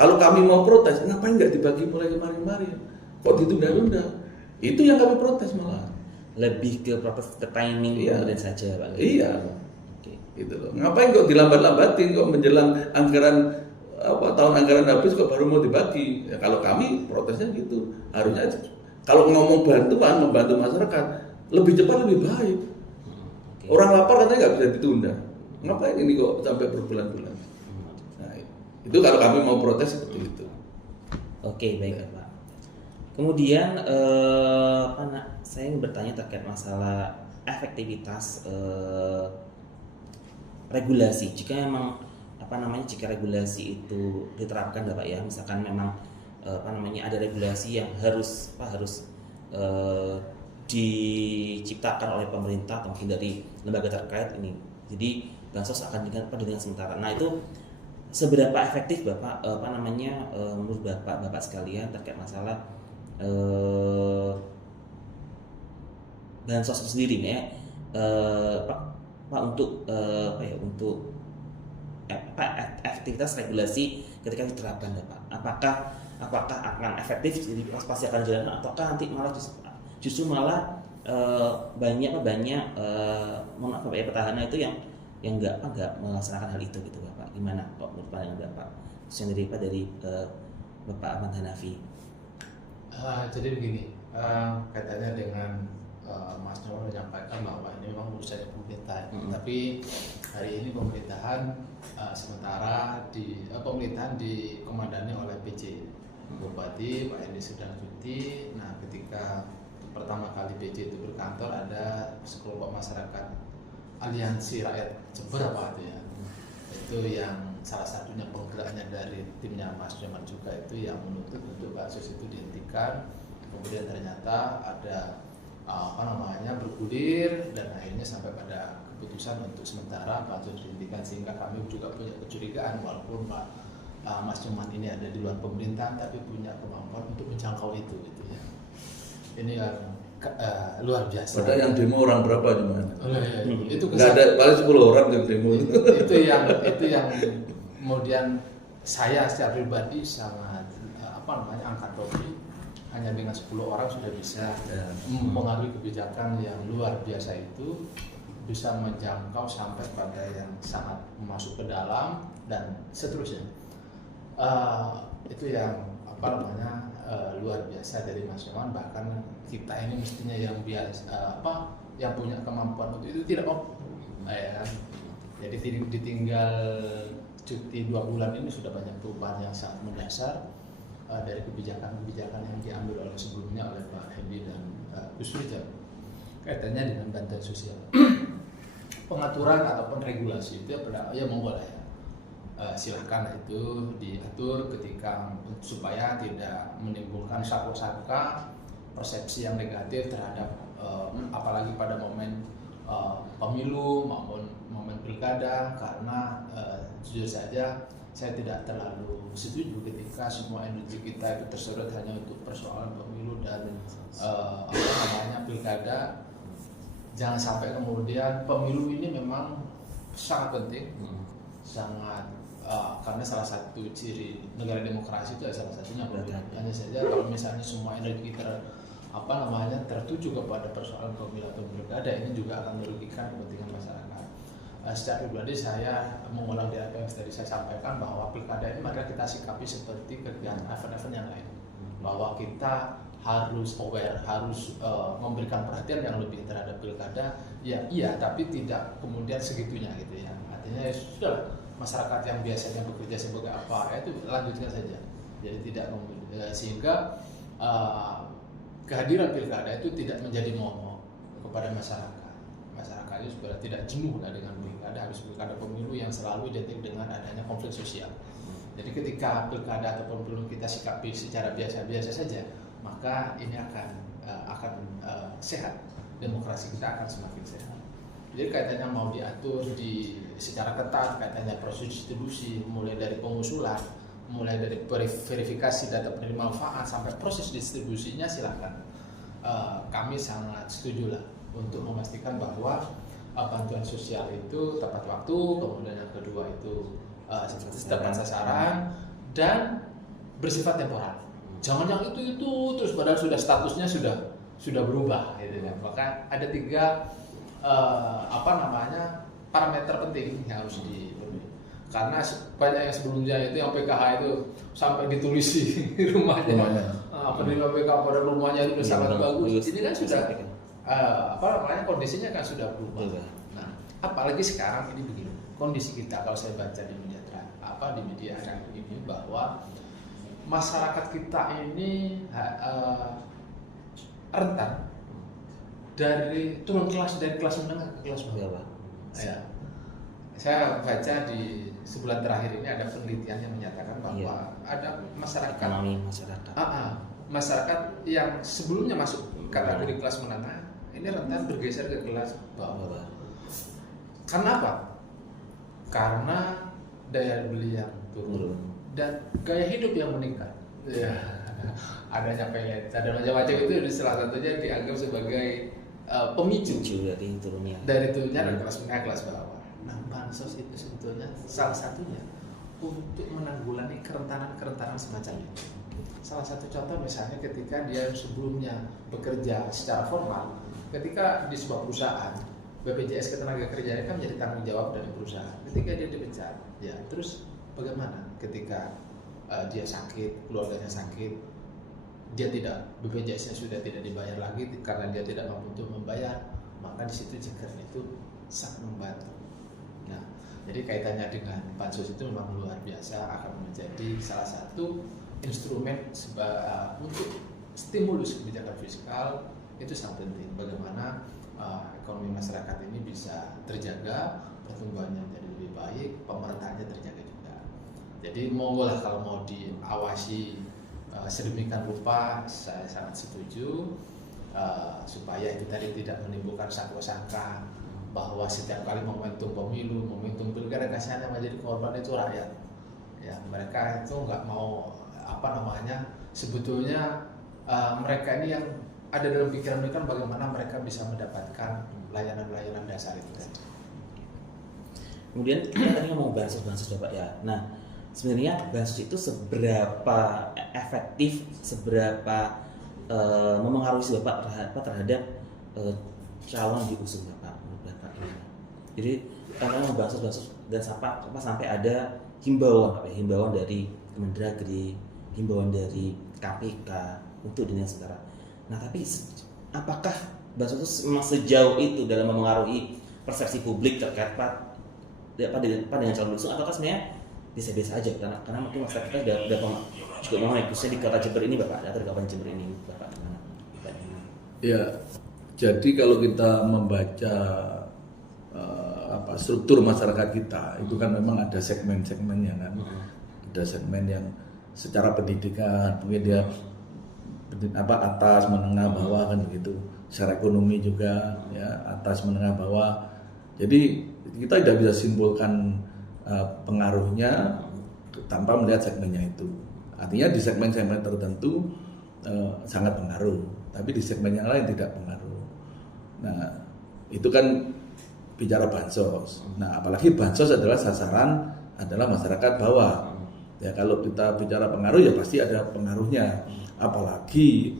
Kalau kami mau protes, ngapain nggak dibagi mulai kemarin-kemarin? Kok ditunda-tunda? Itu yang kami protes malah. Lebih ke protes ke timing Iya. kemudian saja Pak. Iya. Oke. Gitu loh. Ngapain kok dilambat-lambatin kok menjelang anggaran tahun anggaran habis kok baru mau dibagi? Ya, kalau kami protesnya gitu. Harusnya kalau ngomong bantuan, membantu masyarakat lebih cepat lebih baik. Oke. Orang lapar katanya nggak bisa ditunda. Ngapain ini kok sampai berbulan-bulan? Nah, itu kalau kami mau protes seperti itu. Oke, baik Pak. Kemudian saya ingin bertanya terkait masalah efektivitas regulasi. Jika memang jika regulasi itu diterapkan Pak ya, misalkan memang ada regulasi yang harus diciptakan oleh pemerintah atau mungkin dari lembaga terkait ini. Jadi bansos akan dengan sementara. Nah, itu seberapa efektif Bapak menurut Bapak sekalian terkait masalah bansos itu sendiri ya, Pak untuk efektivitas regulasi ketika diterapkan Pak. Apakah akan efektif jadi pasti akan jalan ataukah nanti malah justru malah banyak petahana itu yang nggak melaksanakan hal itu gitu Bapak. Gimana kok menurut pandangan Bapak? Khususnya dari Bapak Ahmad Hanafi. Jadi begini, kaitannya dengan Mas Noor menyampaikan bahwa ini memang urusan pemerintah. Tapi hari ini pemerintahan sementara pemerintahan dikomandani oleh PJ Bupati Pak Hendi sedang cuti. Nah, ketika pertama kali PJ itu berkantor ada sekelompok masyarakat Aliansi Rakyat Jember apa itu ya. Itu yang salah satunya penggeraknya dari timnya Mas Jamal juga itu yang menuntut untuk bansos itu dihentikan. Kemudian ternyata ada bergulir dan akhirnya sampai pada keputusan untuk sementara bansos dihentikan, sehingga kami juga punya kecurigaan walaupun Mas Cuman ini ada di luar pemerintahan tapi punya kemampuan untuk menjangkau itu gitu ya. Ini yang luar biasa. Padahal yang demo orang berapa cuma? Itu Nggak ada, paling 10 orang yang demo. itu yang kemudian saya secara pribadi sangat angkat topi. Hanya dengan 10 orang sudah bisa mengambil kebijakan yang luar biasa itu, bisa menjangkau sampai pada yang sangat masuk ke dalam dan seterusnya. Itu yang luar biasa dari Mas Yoman. Bahkan kita ini mestinya yang yang punya kemampuan untuk itu tidak mau. Jadi ditinggal cuti 2 bulan ini sudah banyak perubahan yang sangat mendasar dari kebijakan-kebijakan yang diambil oleh sebelumnya oleh Pak Hendi dan Gus Rizal kaitannya dengan bantuan sosial. Pengaturan ataupun regulasi itu ya monggo lah ya. Silahkan itu diatur ketika supaya tidak menimbulkan sangka persepsi yang negatif terhadap apalagi pada momen pemilu maupun momen pilkada, karena jujur saja saya tidak terlalu setuju ketika semua energi kita itu tersedot hanya untuk persoalan pemilu dan pilkada. Jangan sampai kemudian pemilu ini memang sangat penting, sangat karena salah satu ciri negara demokrasi itu salah satunya pemilu. Hanya saja kalau misalnya semua energi tertuju kepada persoalan pemilu atau pilkada, ini juga akan merugikan kepentingan masyarakat. Secara pribadi saya mengulang dari apa yang tadi saya sampaikan, bahwa pilkada ini mari kita sikapi seperti kegiatan event-event yang lain, bahwa kita harus aware, harus memberikan perhatian yang lebih terhadap pilkada. Ya iya, tapi tidak kemudian segitunya gitu ya. Artinya ya sudah, masyarakat yang biasanya bekerja sebagai itu lanjutkan saja. Jadi tidak sehingga kehadiran pilkada itu tidak menjadi momok kepada masyarakat. Masyarakat itu sudah tidak jenuh dengan pilkada, habis pilkada pemilu yang selalu identik dengan adanya konflik sosial. Jadi ketika pilkada ataupun pemilu kita sikapi secara biasa-biasa saja, maka ini akan sehat, demokrasi kita akan semakin sehat. Jadi kaitannya mau diatur secara ketat, kaitannya proses distribusi, mulai dari pengusulan, mulai dari verifikasi data penerima manfaat sampai proses distribusinya, silakan. Kami sangat setuju lah untuk memastikan bahwa bantuan sosial itu tepat waktu, kemudian yang kedua itu tepat sasaran dan bersifat temporer. Jangan yang itu terus padahal sudah statusnya sudah sudah berubah gitu kan. Maka ada 3 parameter penting yang harus dipenuhi. Karena banyak yang sebelumnya itu yang PKH itu sampai ditulis di rumahnya. Penerima PKH pada rumahnya itu sangat bagus. Ini kan sudah kondisinya kan sudah berubah. Nah, apalagi sekarang ini begini. Kondisi kita kalau saya baca di media ini bahwa masyarakat kita ini rentan dari turun kelas dari kelas menengah ke kelas bawah. Ya. Saya baca di sebulan terakhir ini ada penelitian yang menyatakan bahwa ada masyarakat yang sebelumnya masuk kategori kelas menengah ini rentan bergeser ke kelas bawah. Karena apa? Karena daya beli yang turun dan gaya hidup yang meningkat. Ya. Adanya pelet, ada macam-macam itu salah satunya dianggap sebagai pemicu dari turunnya dari kelas menengah kelas bawah. Nah, bansos itu sebetulnya salah satunya untuk menanggulangi kerentanan semacam itu. Salah satu contoh misalnya ketika dia sebelumnya bekerja secara formal, ketika di sebuah perusahaan BPJS Ketenagakerjaan kan menjadi tanggung jawab dari perusahaan. Ketika dia dipecat, ya terus bagaimana ketika dia sakit, keluarganya sakit, dia tidak BPJS-nya sudah tidak dibayar lagi karena dia tidak mampu untuk membayar, maka di situ jikr itu sangat membantu. Nah, jadi kaitannya dengan bansos itu memang luar biasa, akan menjadi salah satu instrumen untuk stimulus kebijakan fiskal itu sangat penting. Bagaimana ekonomi masyarakat ini bisa terjaga, pertumbuhannya jadi lebih baik, pemerintahnya terjaga juga. Jadi monggo lah kalau mau diawasi sedemikian rupa, saya sangat setuju supaya itu tadi tidak menimbulkan sangka-sangka bahwa setiap kali momentum pemilu, momentum pilkada kasihnya menjadi korban itu rakyat. Ya, mereka itu nggak mau sebetulnya mereka ini yang ada dalam pikiran mereka bagaimana mereka bisa mendapatkan layanan-layanan dasar itu. Kemudian kita tadi ngomong bansos Bapak ya. Nah, sebenarnya bansos itu seberapa efektif, seberapa memengaruhi Bapak terhadap calon diusung Bapak ini. Jadi karena ngomong bansos dan sampai ada himbauan dari Kemendagri, himbauan dari KPK untuk dunia sekarang. Nah, tapi apakah bansos itu memang sejauh itu dalam memengaruhi persepsi publik terkait dengan calon diusung, ataukah sebenarnya biasa-biasa aja karena mungkin masyarakat kita sudah juga mengalami khususnya di kota Jember ini Bapak, atau di Kabupaten Jember ini Bapak? Ya, jadi kalau kita membaca struktur masyarakat kita itu kan memang ada segmen-segmennya kan, ada segmen yang secara pendidikan mungkin dia atas, menengah, bawah kan begitu. Secara ekonomi juga ya atas, menengah, bawah. Jadi kita tidak bisa simpulkan pengaruhnya tanpa melihat segmennya itu. Artinya di segmen-segmen tertentu sangat pengaruh, tapi di segmen yang lain tidak pengaruh. Nah, itu kan bicara bansos. Nah, apalagi bansos adalah sasaran adalah masyarakat bawah. Ya, kalau kita bicara pengaruh ya pasti ada pengaruhnya. Apalagi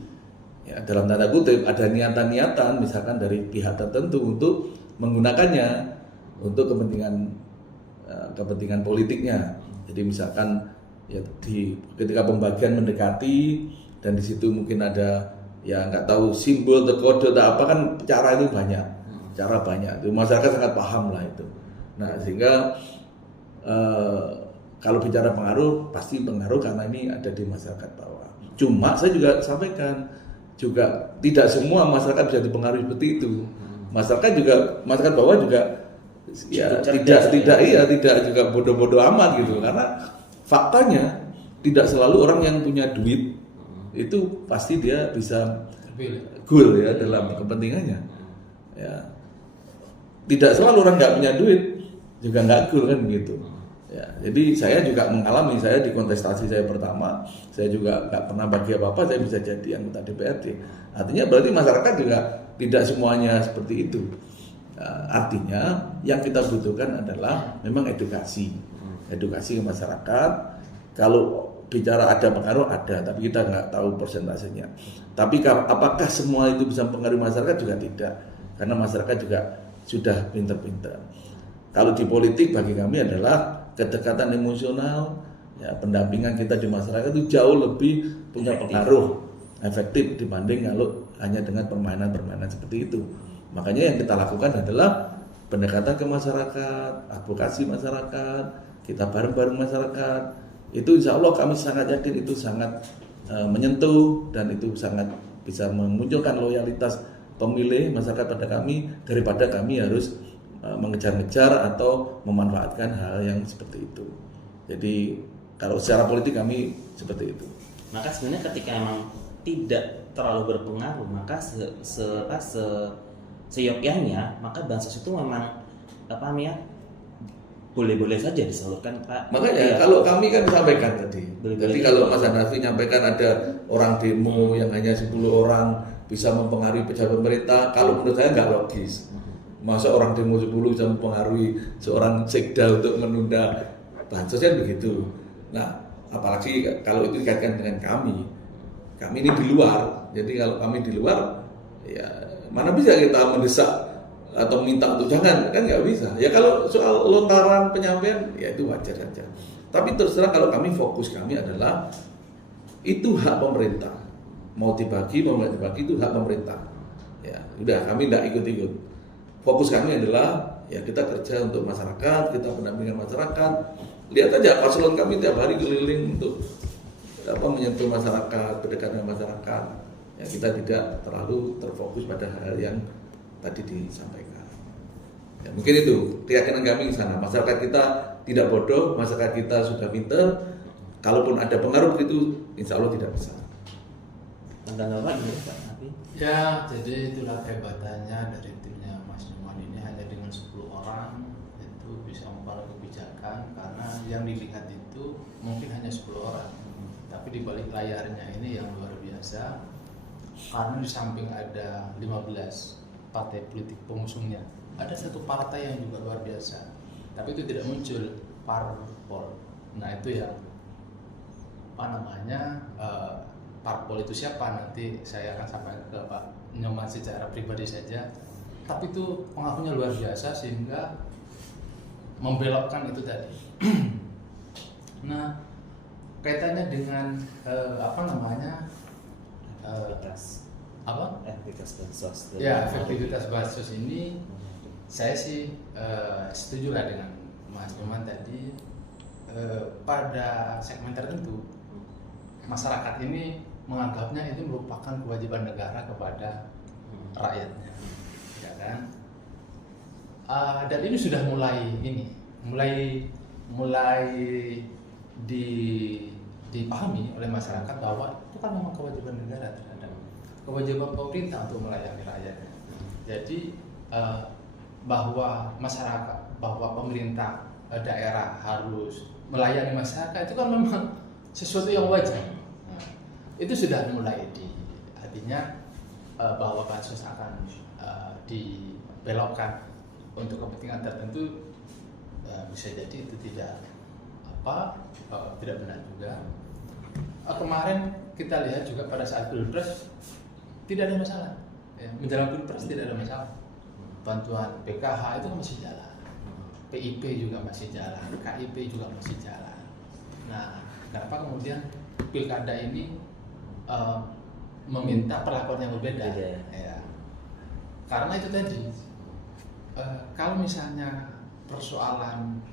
ya, dalam tanda kutip ada niatan-niatan misalkan dari pihak tertentu untuk menggunakannya untuk kepentingan politiknya. Jadi misalkan ya ketika pembagian mendekati dan di situ mungkin ada ya nggak tahu simbol atau kode atau apa kan cara itu banyak, cara banyak. Itu masyarakat sangat paham lah itu. Nah sehingga kalau bicara pengaruh pasti pengaruh karena ini ada di masyarakat bawah. Cuma saya juga sampaikan juga tidak semua masyarakat bisa dipengaruhi seperti itu. Masyarakat bawah juga ya tidak juga bodoh-bodoh amat gitu, karena faktanya tidak selalu orang yang punya duit itu pasti dia bisa goal ya dalam kepentingannya. Ya. Tidak selalu orang nggak punya duit juga nggak goal kan gitu. Ya, jadi saya juga mengalami, saya di kontestasi saya pertama, saya juga nggak pernah bagi apa-apa, saya bisa jadi anggota DPRD. Artinya berarti masyarakat juga tidak semuanya seperti itu. Artinya yang kita butuhkan adalah memang edukasi ke masyarakat. Kalau bicara ada pengaruh ada, tapi kita nggak tahu persentasenya. Tapi apakah semua itu bisa mempengaruhi masyarakat juga tidak, karena masyarakat juga sudah pinter-pinter. Kalau di politik bagi kami adalah kedekatan emosional, ya, pendampingan kita di masyarakat itu jauh lebih punya pengaruh efektif dibanding kalau hanya dengan permainan-permainan seperti itu. Makanya yang kita lakukan adalah pendekatan ke masyarakat, advokasi masyarakat, kita bareng-bareng masyarakat. Itu insya Allah kami sangat yakin itu sangat menyentuh dan itu sangat bisa memunculkan loyalitas pemilih masyarakat pada kami daripada kami harus mengejar-ngejar atau memanfaatkan hal yang seperti itu. Jadi kalau secara politik kami seperti itu. Maka sebenarnya ketika emang tidak terlalu berpengaruh, maka seyogyanya maka bansos itu memang apa namanya boleh-boleh saja disalurkan, Pak. Makanya kalau kami kan sampaikan tadi. Boleh-boleh Jadi kalau Mas Hanafi nyampaikan ada orang demo yang hanya 10 orang bisa mempengaruhi pejabat pemerintah, kalau menurut saya nggak logis. Masa orang demo 10 bisa mempengaruhi seorang sekda untuk menunda bansos kan begitu. Nah, apalagi kalau itu dikaitkan dengan kami ini di luar. Jadi kalau kami di luar, ya mana bisa kita mendesak atau minta untuk jangan, kan nggak bisa. Ya kalau soal lontaran penyampaian, ya itu wajar saja. Tapi terus terang kalau kami fokus kami adalah itu hak pemerintah. Mau dibagi itu hak pemerintah. Ya, udah kami nggak ikut-ikut. Fokus kami adalah ya kita kerja untuk masyarakat, kita pendampingan masyarakat. Lihat aja paslon kami tiap hari keliling untuk menyentuh masyarakat, berdekatan dengan masyarakat. Ya kita tidak terlalu terfokus pada hal yang tadi disampaikan. Ya, mungkin itu keyakinan kami di sana. Masyarakat kita tidak bodoh, masyarakat kita sudah pinter. Kalaupun ada pengaruh begitu, insya Allah tidak besar. Tanggapan Pak Nabi? Ya, jadi itulah kehebatannya dari timnya Mas Nyoman ini, hanya dengan 10 orang itu bisa mempengaruhi kebijakan, karena yang dilihat itu mungkin hanya 10 orang. Tapi di balik layarnya ini yang luar biasa, karena di samping ada 15 partai politik pengusungnya, ada satu partai yang juga luar biasa, tapi itu tidak muncul, parpol. Nah itu yang apa namanya, parpol itu siapa nanti saya akan sampaikan ke Pak Nyoman secara pribadi saja, tapi itu pengaruhnya luar biasa sehingga membelokkan itu tadi. Nah kaitannya dengan apa namanya, efektivitas bansos. ya efektivitas bansos ini saya sih setuju lah dengan Mas Nyoman tadi. Pada segmen tertentu masyarakat ini menganggapnya itu merupakan kewajiban negara kepada rakyatnya, ya kan? Dan ini sudah mulai dipahami oleh masyarakat bahwa itu kan memang kewajiban negara terhadap kewajiban pemerintah untuk melayani rakyatnya. Jadi bahwa pemerintah daerah harus melayani masyarakat itu kan memang sesuatu yang wajar. Nah, itu sudah mulai artinya bahwa bansos akan dibelokkan untuk kepentingan tertentu, bisa jadi itu tidak benar juga. Kemarin kita lihat juga pada saat Pilpres tidak ada masalah, ya, menjelang Pilpres tidak ada masalah. Bantuan PKH itu masih jalan, PIP juga masih jalan, KIP juga masih jalan. Nah, kenapa kemudian pilkada ini meminta perlakuan yang berbeda? Ya. Karena itu tadi, kalau misalnya persoalan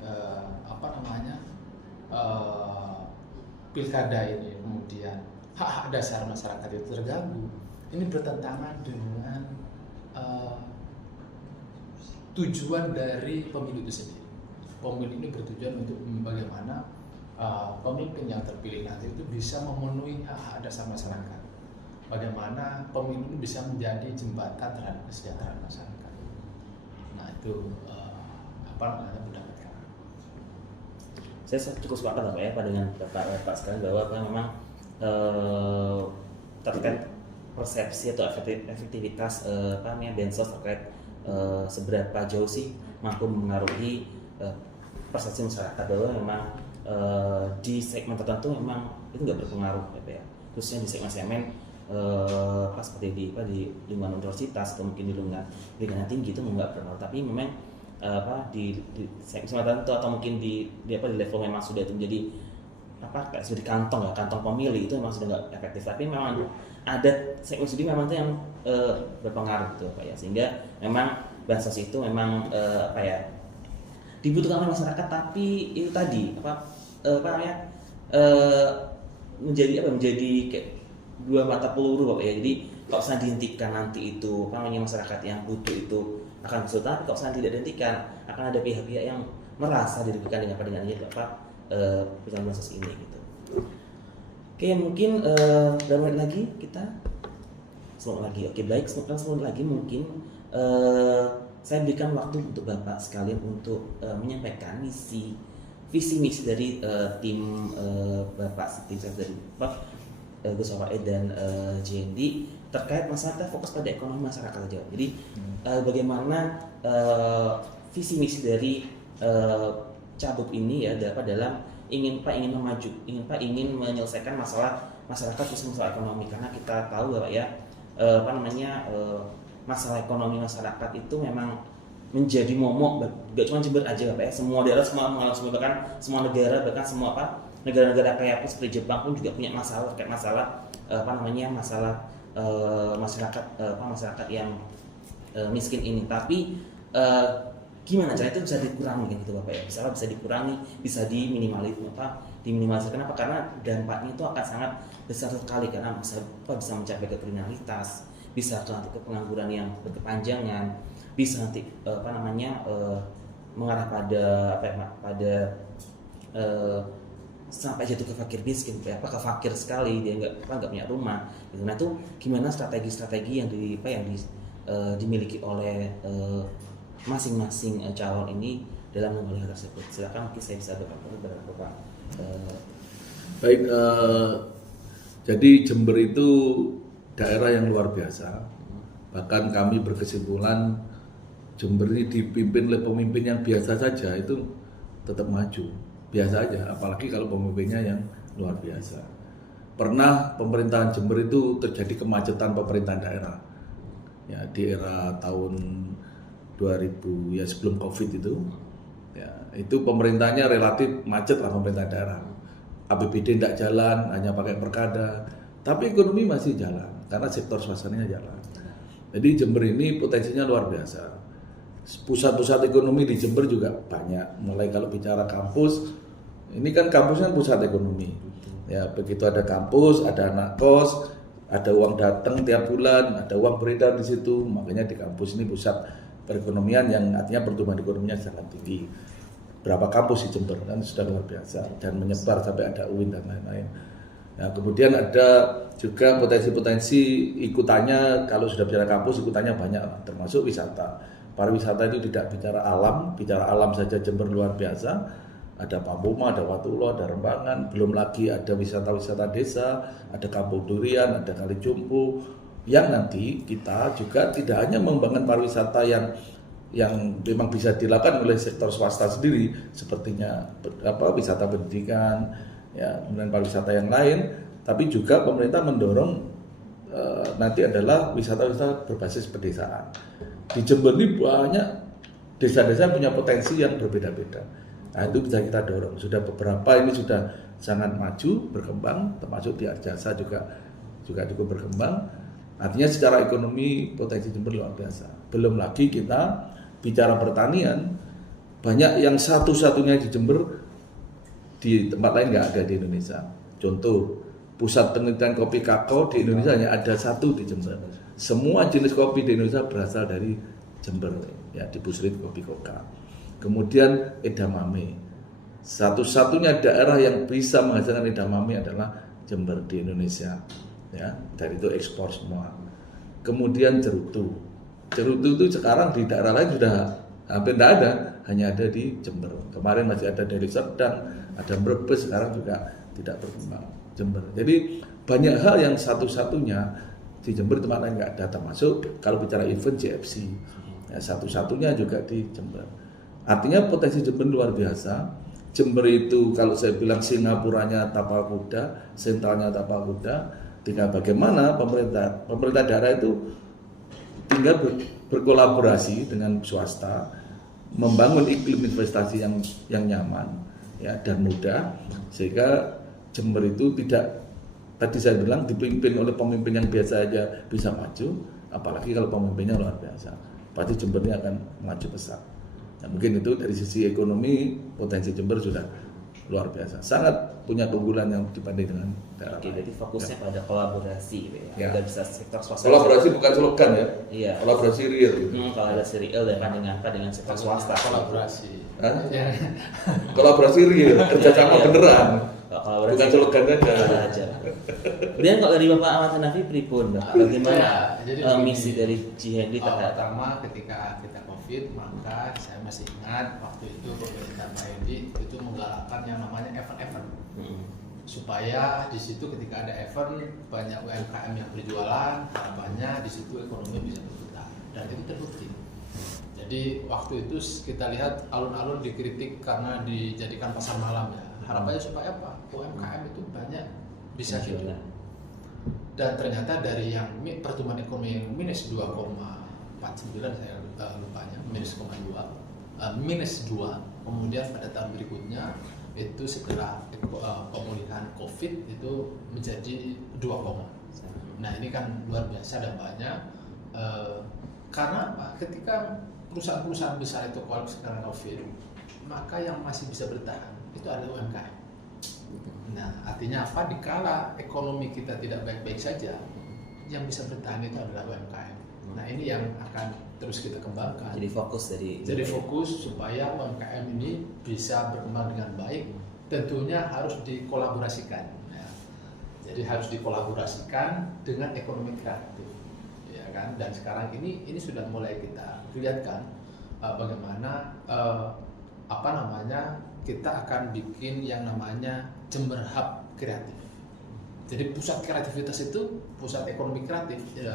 pilkada ini kemudian hak-hak dasar masyarakat itu terganggu, ini bertentangan dengan tujuan dari pemilu itu sendiri. Pemilu ini bertujuan untuk bagaimana pemimpin yang terpilih nanti itu bisa memenuhi hak-hak dasar masyarakat. Bagaimana pemilu ini bisa menjadi jembatan terhadap kesejahteraan masyarakat. Nah itu pendapat kami. Saya cukup sepakat Pak ya Pak dengan Bapak sekalian bahwa memang terkait persepsi atau efektivitas bansos terkait seberapa jauh sih mampu mempengaruhi persepsi masyarakat, bahwa memang di segmen tertentu memang itu nggak berpengaruh ya, khususnya di segmen-segmen pas seperti di lingkungan universitas atau mungkin di lingkungan tinggi itu nggak berpengaruh, tapi memang di segmen tertentu atau mungkin di level memang sudah itu menjadi kayak sudah di kantong pemilih itu memang sudah nggak efektif, tapi memang ada segmen studi memang itu yang berpengaruh gitu Pak ya, sehingga memang bansos itu memang dibutuhkan oleh masyarakat, tapi itu tadi menjadi kayak dua mata peluru Pak ya. Jadi kalau saya dihentikan nanti itu masyarakat yang butuh itu akan kesulitan, tapi kalau saya tidak dihentikan akan ada pihak-pihak yang merasa dirugikan dengan perusahaan bansos ini gitu. Oke, mungkin berapa menit lagi kita? 10 lagi. Oke, baik, 10 lagi mungkin saya berikan waktu untuk Bapak sekalian untuk menyampaikan visi misi dari tim Bapak, tim saya dari Gus Wafaid dan JND terkait masalah fokus pada ekonomi masyarakat saja. Jadi bagaimana visi misi dari cabuk ini ya dalam ingin menyelesaikan masalah masyarakat khususnya masalah ekonomi, karena kita tahu bahwa ya masalah ekonomi masyarakat itu memang menjadi momok gak cuma Jember aja Pak ya, semua daerah mengalami, bahkan semua negara, bahkan semua negara-negara kayak seperti Jepang pun juga punya masalah terkait masalah masyarakat yang miskin ini. Tapi gimana cara itu bisa dikurangi gitu Bapak ya, bisa dikurangi, bisa diminimalisir. Kenapa? Karena dampaknya itu akan sangat besar sekali, karena bisa mencapai ke kriminalitas, bisa nanti ke pengangguran yang berkepanjangan, bisa nanti mengarah pada sampai jatuh ke fakir miskin, ke fakir sekali, dia nggak punya rumah. Gitu. Nah itu gimana strategi yang dimiliki oleh masing-masing calon ini dalam mengambil hal tersebut. Silakan, mungkin saya bisa Bapak. Baik, jadi Jember itu daerah yang luar biasa. Bahkan kami berkesimpulan Jember ini dipimpin oleh pemimpin yang biasa saja itu tetap maju, biasa aja. Apalagi kalau pemimpinnya yang luar biasa. Pernah pemerintahan Jember itu terjadi kemacetan pemerintahan daerah. Ya di era tahun 2000 ya sebelum Covid itu, ya itu pemerintahnya relatif macet lah pemerintah daerah. APBD tidak jalan, hanya pakai perkada, tapi ekonomi masih jalan karena sektor swastananya jalan. Jadi Jember ini potensinya luar biasa. Pusat-pusat ekonomi di Jember juga banyak. Mulai kalau bicara kampus, ini kan kampusnya pusat ekonomi. Ya begitu ada kampus, ada anak kos, ada uang datang tiap bulan, ada uang beredar di situ. Makanya di kampus ini pusat perekonomian yang artinya pertumbuhan ekonominya sangat tinggi. Berapa kampus di Jember kan sudah luar biasa dan menyebar sampai ada UIN dan lain-lain. Nah, kemudian ada juga potensi-potensi ikutannya, kalau sudah bicara kampus ikutannya banyak, termasuk wisata. Pariwisata itu tidak bicara alam saja Jember luar biasa. Ada Pampuma, ada Watulo, ada Rembangan, belum lagi ada wisata-wisata desa, ada Kampung Durian, ada Kali Jumpu, yang nanti kita juga tidak hanya mengembangkan pariwisata yang memang bisa dilakukan oleh sektor swasta sendiri, sepertinya wisata pendidikan, ya kemudian pariwisata yang lain, tapi juga pemerintah mendorong nanti adalah wisata-wisata berbasis pedesaan. Di Jember ini banyak desa-desa yang punya potensi yang berbeda-beda. Nah itu bisa kita dorong. Sudah beberapa ini sudah sangat maju, berkembang, termasuk di Arjasa juga cukup berkembang. Artinya secara ekonomi potensi Jember luar biasa. Belum lagi kita bicara pertanian, banyak yang satu-satunya di Jember, di tempat lain nggak ada di Indonesia. Contoh, pusat penelitian kopi kakao di Indonesia hanya ada satu di Jember. Semua jenis kopi di Indonesia berasal dari Jember, ya di Busrit Kopi Koka. Kemudian edamame, satu-satunya daerah yang bisa menghasilkan edamame adalah Jember di Indonesia, ya dari itu ekspor semua. Kemudian cerutu itu sekarang di daerah lain sudah hampir tidak ada, hanya ada di Jember. Kemarin masih ada dari Serdang, ada Brebes, sekarang juga tidak berkembang Jember. Jadi banyak hal yang satu-satunya di Jember, tempat lain nggak ada, termasuk kalau bicara event JFC, ya, satu-satunya juga di Jember. Artinya potensi Jember luar biasa, Jember itu kalau saya bilang Singapuranya tapal kuda, Sentalnya tapal kuda, tinggal bagaimana pemerintah daerah itu tinggal berkolaborasi dengan swasta, membangun iklim investasi yang nyaman ya dan mudah, sehingga Jember itu tidak, tadi saya bilang, dipimpin oleh pemimpin yang biasa aja bisa maju, apalagi kalau pemimpinnya luar biasa, pasti Jember ini akan maju pesat. Nah, mungkin itu dari sisi ekonomi potensi Jember sudah luar biasa, sangat punya keunggulan yang dibanding dengan daerah Oke, lain. jadi fokusnya pada kolaborasi gitu ya. Ya. Udah bisa sektor swasta. Kolaborasi bukan slogan ya, Iya. kolaborasi real. Gitu. Kolaborasi real dengan sektor swasta. Kolaborasi. Hah? Ya. Kolaborasi real, kerjasama Iya. beneran, Kalau kolaborasi bukan slogan aja. aja. Kemudian kalau dari Bapak Ahmad Hanafi pripun, Bapak? Bagaimana Ya, jadi begini. misi dari Cihenry terhadap Pertama ketika kita COVID, maka saya masih ingat waktu itu pemerintah Pak Hendi itu menggalakkan yang namanya event-event supaya di situ ketika ada event banyak UMKM yang berjualan, harapannya di situ ekonomi bisa berputar, dan itu terbukti. Jadi waktu itu kita lihat alun-alun dikritik karena dijadikan pasar malam ya. Harapannya supaya apa? UMKM itu banyak bisa hidup. Dan ternyata dari yang pertumbuhan ekonomi yang minus 2,49 saya lupanya, minus 2, kemudian pada tahun berikutnya itu setelah pemulihan COVID itu menjadi 2, nah ini kan luar biasa dampaknya. Karena apa? Ketika perusahaan-perusahaan besar itu kolaps karena COVID, maka yang masih bisa bertahan itu adalah UMKM. Nah, artinya apa? Dikala ekonomi kita tidak baik-baik saja, yang bisa bertahan itu adalah UMKM. Nah, ini yang akan terus kita kembangkan. Jadi fokus supaya UMKM ini bisa berkembang dengan baik. Tentunya harus dikolaborasikan. Ya. Jadi harus dikolaborasikan dengan ekonomi kreatif, ya kan? Dan sekarang ini sudah mulai kita lihatkan bagaimana kita akan bikin yang namanya Jember Hub Kreatif. Jadi pusat kreativitas itu, pusat ekonomi kreatif, ya,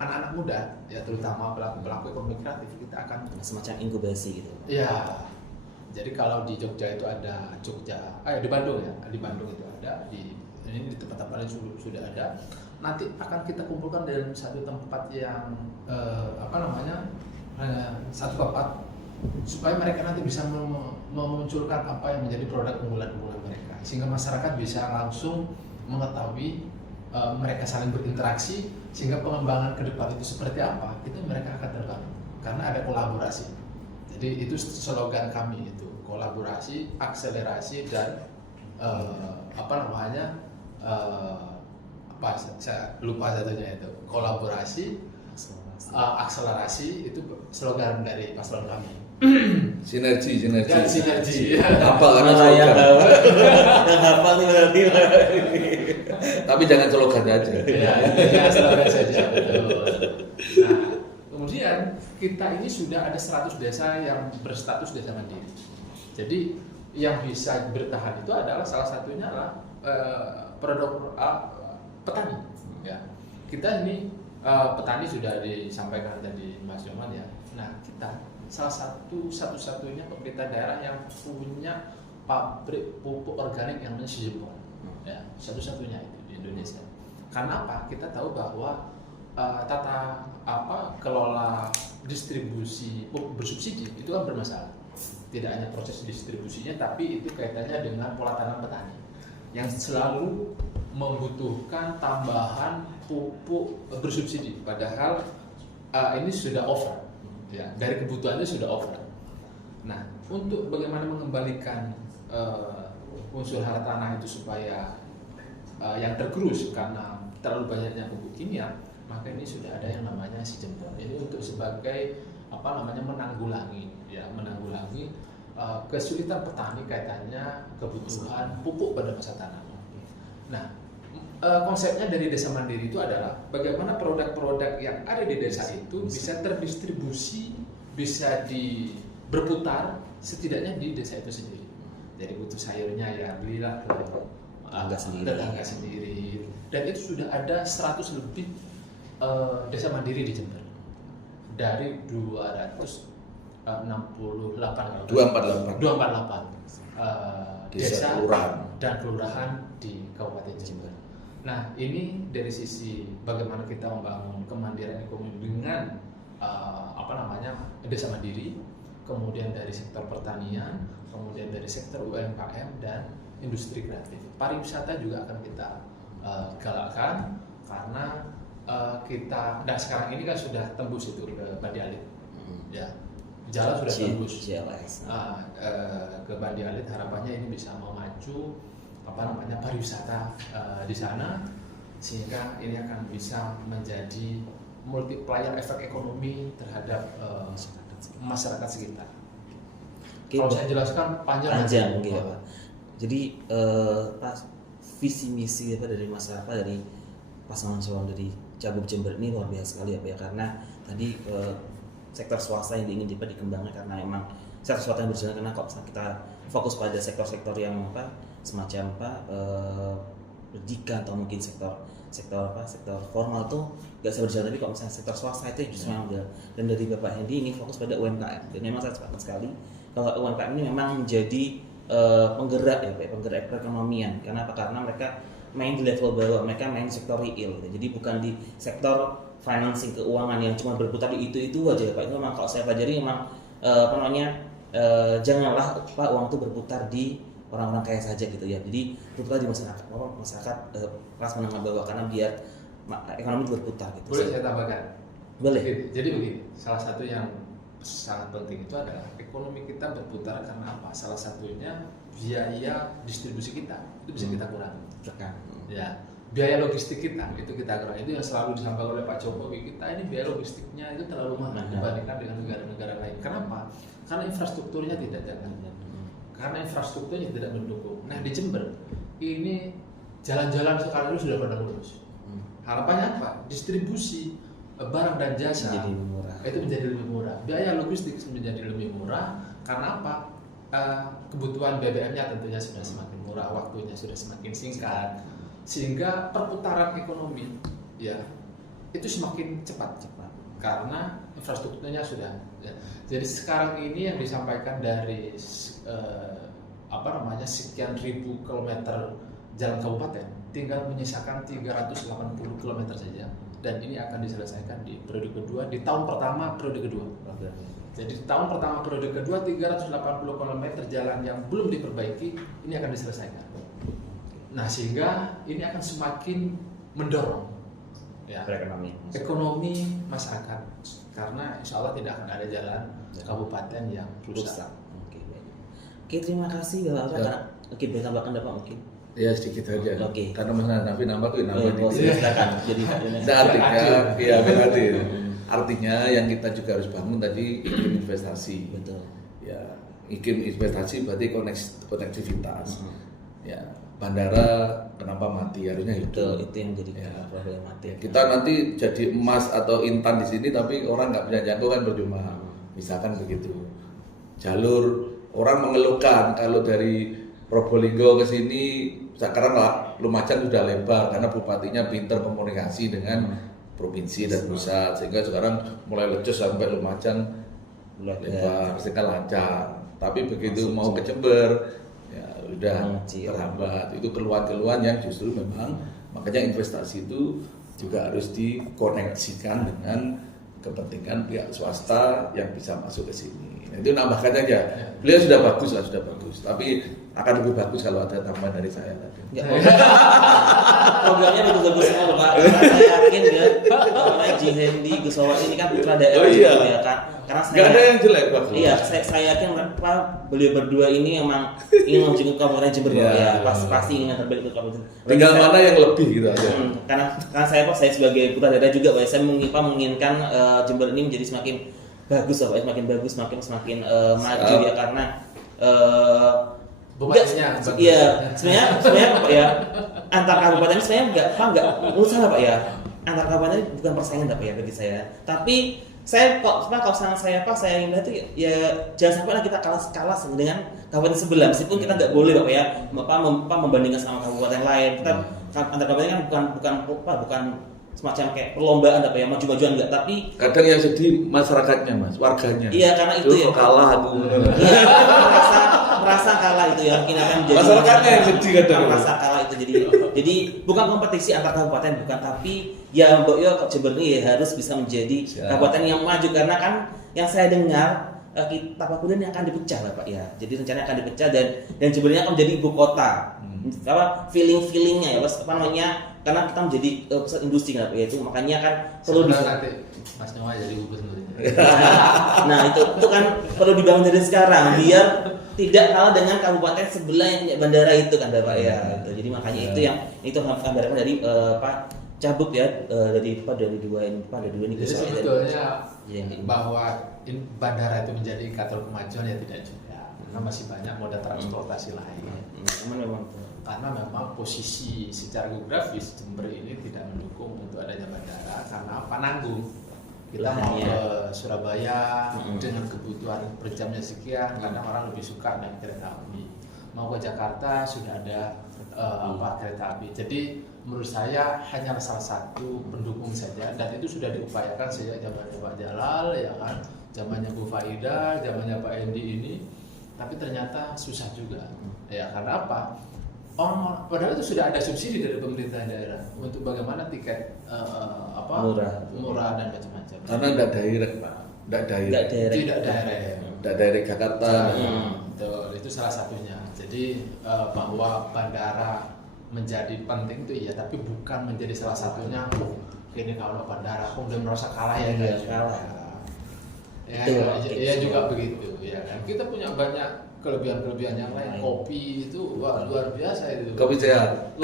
anak-anak muda, ya terutama pelaku ekonomi kreatif, kita akan semacam inkubasi gitu. Ya, jadi kalau di Jogja itu ada di Bandung ya, di Bandung itu ada, ini di tempat-tempat lain sudah ada. Nanti akan kita kumpulkan dalam satu tempat yang satu tempat supaya mereka nanti bisa memunculkan apa yang menjadi produk unggulan mereka, sehingga masyarakat bisa langsung mengetahui mereka saling berinteraksi, sehingga pengembangan ke depan itu seperti apa, itu mereka akan terbangun karena ada kolaborasi. Jadi itu slogan kami itu, kolaborasi, akselerasi, dan saya lupa satunya itu, kolaborasi, akselerasi, itu slogan dari paslon kami. Sinergi. Dan sinergi. Apa karena Yang slogan. hafal nih berarti. Tapi jangan slogan aja. Ya, slogan saja. Betul. Nah, kemudian kita ini sudah ada 100 desa yang berstatus desa mandiri. Jadi yang bisa bertahan itu adalah salah satunya adalah produk petani. Ya, kita ini petani sudah disampaikan tadi Mas Yoman ya. Nah, kita salah satu-satunya pemerintah daerah yang punya pabrik pupuk organik yang namanya Sijepon. Ya, satu-satunya itu di Indonesia. Karena apa? Kita tahu bahwa tata kelola distribusi pupuk bersubsidi itu kan bermasalah. Tidak hanya proses distribusinya, tapi itu kaitannya dengan pola tanam petani yang selalu membutuhkan tambahan pupuk bersubsidi. Padahal ini sudah over, ya, dari kebutuhannya sudah over. Nah, untuk bagaimana mengembalikan unsur hara tanah itu supaya yang tergerus karena terlalu banyaknya pupuk kimia, maka ini sudah ada yang namanya Sijepon. Ini untuk sebagai menanggulangi kesulitan petani kaitannya kebutuhan pupuk pada masa tanam. Nah, konsepnya dari desa mandiri itu adalah bagaimana produk-produk yang ada di desa itu bisa terdistribusi, bisa berputar setidaknya di desa itu sendiri. Jadi butuh sayurnya ya belilah ke tetangga sendiri. Dan itu sudah ada 100 lebih desa mandiri di Jember dari 200 68 kalau 248 desa kelurahan dan kelurahan di Kabupaten Jember. Nah, ini dari sisi bagaimana kita membangun kemandirian ekonomi dengan desa mandiri, kemudian dari sektor pertanian, kemudian dari sektor UMKM dan industri kreatif. Pariwisata juga akan kita galakkan karena sekarang ini kan sudah tembus itu ke Bandi Alit, ya jalan sudah tembus ke Bandi Alit. Harapannya ini bisa memacu pariwisata di sana, sehingga ini akan bisa menjadi multiplier efek ekonomi terhadap masyarakat sekitar. Kalau saya jelaskan panjang mungkin ya Pak. Jadi visi misi dari masyarakat dari pasangan calon dari Cagup Jember ini luar biasa sekali ya Pak ya, karena tadi sektor swasta yang ingin dikembangkan karena emang sektor swasta yang berjalan, karena kok kita fokus pada sektor-sektor yang semacam pendidikan atau mungkin sektor formal tuh nggak bisa berjalan, tapi kalau misalnya sektor swasta itu justru yang berjalan. Dan dari Bapak Hendy ingin fokus pada UMKM, dan memang saya sepakat sekali kalau UMKM ini memang menjadi penggerak ya Pak, penggerak perekonomian. Karena apa? Karena mereka main di level bawah, mereka main di sektor real gitu. Jadi bukan di sektor financing keuangan yang cuma berputar di itu aja Pak. Itu memang kalau saya pelajari memang janganlah Pak uang itu berputar di orang-orang kaya saja gitu ya. Jadi berputar di masyarakat kelas menengah bawah, karena biar ekonomi itu berputar gitu. Boleh saya tambahkan? Boleh. Jadi begini, salah satu yang sangat penting itu adalah ekonomi kita berputar karena apa? Salah satunya biaya distribusi kita itu bisa kita kurangi. Ya, biaya logistik kita itu kita kurangi. Itu yang selalu disampaikan oleh Pak Jokowi, kita ini biaya logistiknya itu terlalu mahal dibandingkan dengan negara-negara lain. Kenapa? Karena infrastrukturnya tidak jalan. Karena infrastrukturnya tidak mendukung. Nah, di Jember ini jalan-jalan sekali itu sudah pada lurus. Harapannya apa? Distribusi barang dan jasa itu menjadi lebih murah. Biaya logistik menjadi lebih murah. Karena apa? Kebutuhan BBM-nya tentunya sudah semakin murah, waktunya sudah semakin singkat, sehingga perputaran ekonomi ya itu semakin cepat karena infrastrukturnya sudah. Ya. Jadi sekarang ini yang disampaikan dari sekian ribu kilometer jalan kabupaten, tinggal menyisakan 380 km saja, dan ini akan diselesaikan di periode kedua, di tahun pertama periode kedua. Jadi di tahun pertama periode kedua 380 km jalan yang belum diperbaiki ini akan diselesaikan. Nah, sehingga ini akan semakin mendorong ya ekonomi masyarakat, karena insya Allah tidak akan ada jalan kabupaten yang rusak. Oke, terima kasih Bapak. Oke, boleh tambahkan Bapak mungkin? Ya sedikit aja. Oke. Karena Mas Nafi nambah silakan. Jadi artinya yang kita juga harus bangun tadi iklim investasi. Betul. Ya, iklim investasi berarti konektivitas. Ya, bandara kenapa mati, harusnya itu yang jadi problematik. Kita nanti jadi emas atau intan di sini tapi orang nggak bisa jangkau kan percuma. Misalkan begitu. Jalur orang mengeluhkan kalau dari Probolinggo ke sini sekarang Lumajang sudah lebar karena bupatinya pinter komunikasi dengan provinsi dan pusat, sehingga sekarang mulai lecus sampai Lumajang lebar, sehingga lancar. Tapi begitu mau ke Jember ya udah terhambat. Itu keluhan-keluhan yang justru memang makanya investasi itu juga harus dikoneksikan dengan kepentingan pihak swasta yang bisa masuk ke sini. Nah, itu nambahkan aja. Beliau sudah bagus. Tapi akan lebih bagus kalau ada tambahan dari saya tadi. Programnya bagus-bagus semua Pak. Saya yakin ya, karena Ji Hendy Gusawat ini kan putra daerah ya kan. Karena saya nggak ada yang jelek Pak. Iya, saya yakin Pak beliau berdua ini emang ingin menjenguk Kabupaten Jember ya. Pasti ingin terbaik untuk Kabupaten. Tinggal mana yang lebih gitu aja. Karena saya sebagai putra daerah juga Pak, saya menginginkan Jember ini menjadi semakin bagus Pak, semakin maju ya, karena sebenarnya Pak ya, antar kabupaten sebenarnya enggak usaha Pak ya, antar kabupaten bukan persaingan Pak ya bagi saya. Tapi saya kalau sangat saya ingin lihat itu ya jangan sampai kita kalah dengan kabupaten sebelah, meskipun kita nggak boleh Pak ya membandingkan sama kabupaten lain. Kita antar kabupaten kan bukan semacam kayak perlombaan apa ya maju-majuan enggak, tapi Kadang yang sedih masyarakatnya Mas, warganya. iya karena itu ya kalah aku. iya, merasa kalah itu ya mungkin akan menjadi Masyarakatnya yang sedih kadang. merasa kalah itu jadi bukan kompetisi antar kabupaten bukan, tapi ya Mbok Yo Jember ini ya harus bisa menjadi Siap. kabupaten yang maju karena kan yang saya dengar Tapakudan yang akan dipecah Bapak ya. Jadi rencananya akan dipecah dan Jembernya akan menjadi ibu kota. Apa feelingnya ya apa namanya? Karena kita menjadi pusat industri kan Pak ya itu makanya kan perlu nanti Mas Nyawa jadi gubernurnya. nah itu kan perlu dibangun dari sekarang biar tidak kalah dengan kabupaten sebelah yang punya bandara itu kan Bapak ya. Gitu. Jadi makanya itu gambaran dari Pak cabut ya dari dua ini Jadi sebetulnya Iya. bahwa bandara itu menjadi indikator kemajuan ya tidak juga, karena masih banyak moda transportasi lain. Karena memang posisi secara geografis Jember ini tidak mendukung untuk adanya bandara karena apa nanggung. Kita mau Lahannya. ke Surabaya dengan kebutuhan per jamnya sekian, karena orang lebih suka naik kereta api. Mau ke Jakarta sudah ada kereta api. Jadi menurut saya hanya salah satu pendukung saja dan itu sudah diupayakan sejak zamannya Pak Jalal ya kan, zamannya Bu Faida, zamannya Pak Endi ini, tapi ternyata susah juga. Ya karena apa? Padahal itu sudah ada subsidi dari pemerintah daerah untuk bagaimana tiket murah dan macam-macam. Karena enggak direct, Pak. Enggak direct. Tidak daerah. Enggak direct Jakarta. Betul, itu salah satunya. Jadi bahwa bandara menjadi penting itu iya, tapi bukan menjadi salah satunya. Ini kalau bandara, kemudian merasa kalah ya Iya, juga. kalah. Ya juga begitu ya kan. Kita punya banyak kelebihan-kelebihan yang lain. Kopi itu luar biasa itu. Kopi sehat.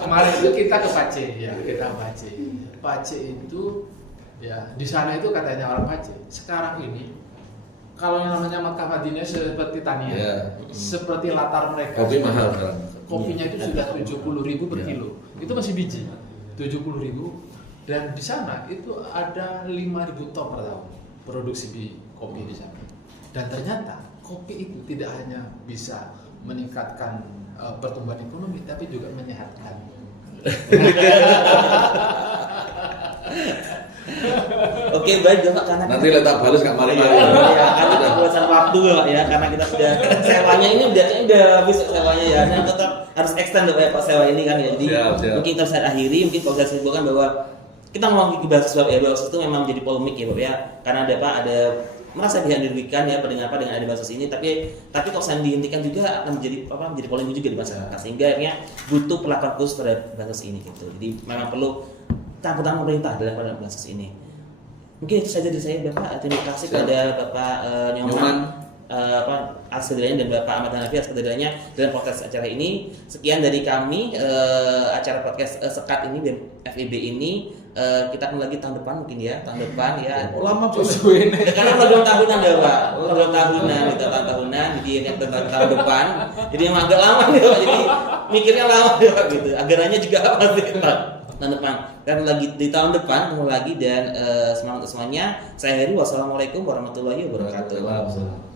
Kemarin itu kita ke Pace ya, kita Pace. Pace itu ya di sana itu katanya orang Pace. Sekarang ini kalau yang namanya Makkah Madinah seperti Tania, seperti latar mereka. Kopi mahal sekarang. Kopinya itu sudah 70.000 per kilo. Itu masih biji. 70.000 dan di sana itu ada 5.000 ton per tahun produksi kopi di sana. Dan ternyata kopi itu tidak hanya bisa meningkatkan pertumbuhan ekonomi tapi juga menyehatkan. Oke baik Bapak karena Nanti letak balas enggak mari-mari. ya karena keterbatasan waktu Pak ya karena kita sudah sewanya ini udah habis sewanya ya dan tetap harus extend Pak sewa ini kan ya. Jadi Siap. mungkin kita bisa akhiri mungkin kalau saya simpulkan bahwa kita ngomong di beasiswa ya beasiswa itu memang menjadi polemik ya Pak ya karena ada merasa dirugikan ya dengan ada beasiswa ini tapi kalau saya dihentikan juga akan menjadi polemik juga di masyarakat sehingga akhirnya butuh perlakuan khusus pada beasiswa ini gitu. Jadi memang perlu campur tangan pemerintah dalam beasiswa ini. Mungkin itu saja dari saya Bapak. Terima kasih kepada Bapak Nyoman atas kehadirannya dan Bapak Ahmad Hanafi atas kehadirannya dalam podcast acara ini. Sekian dari kami acara podcast Sekat ini dan FEB ini. Kita akan lagi tahun depan mungkin ya tahun depan ya Lama ini. karena program tahunan ya Pak program tahunan kita tahunan jadi ini tahun depan jadi emang agak lama nih Pak jadi mikirnya lama ya Pak gitu anggarannya juga apa sih Pak tahun depan dan lagi di tahun depan ketemu lagi dan semangat semuanya saya Heri wassalamualaikum warahmatullahi wabarakatuh.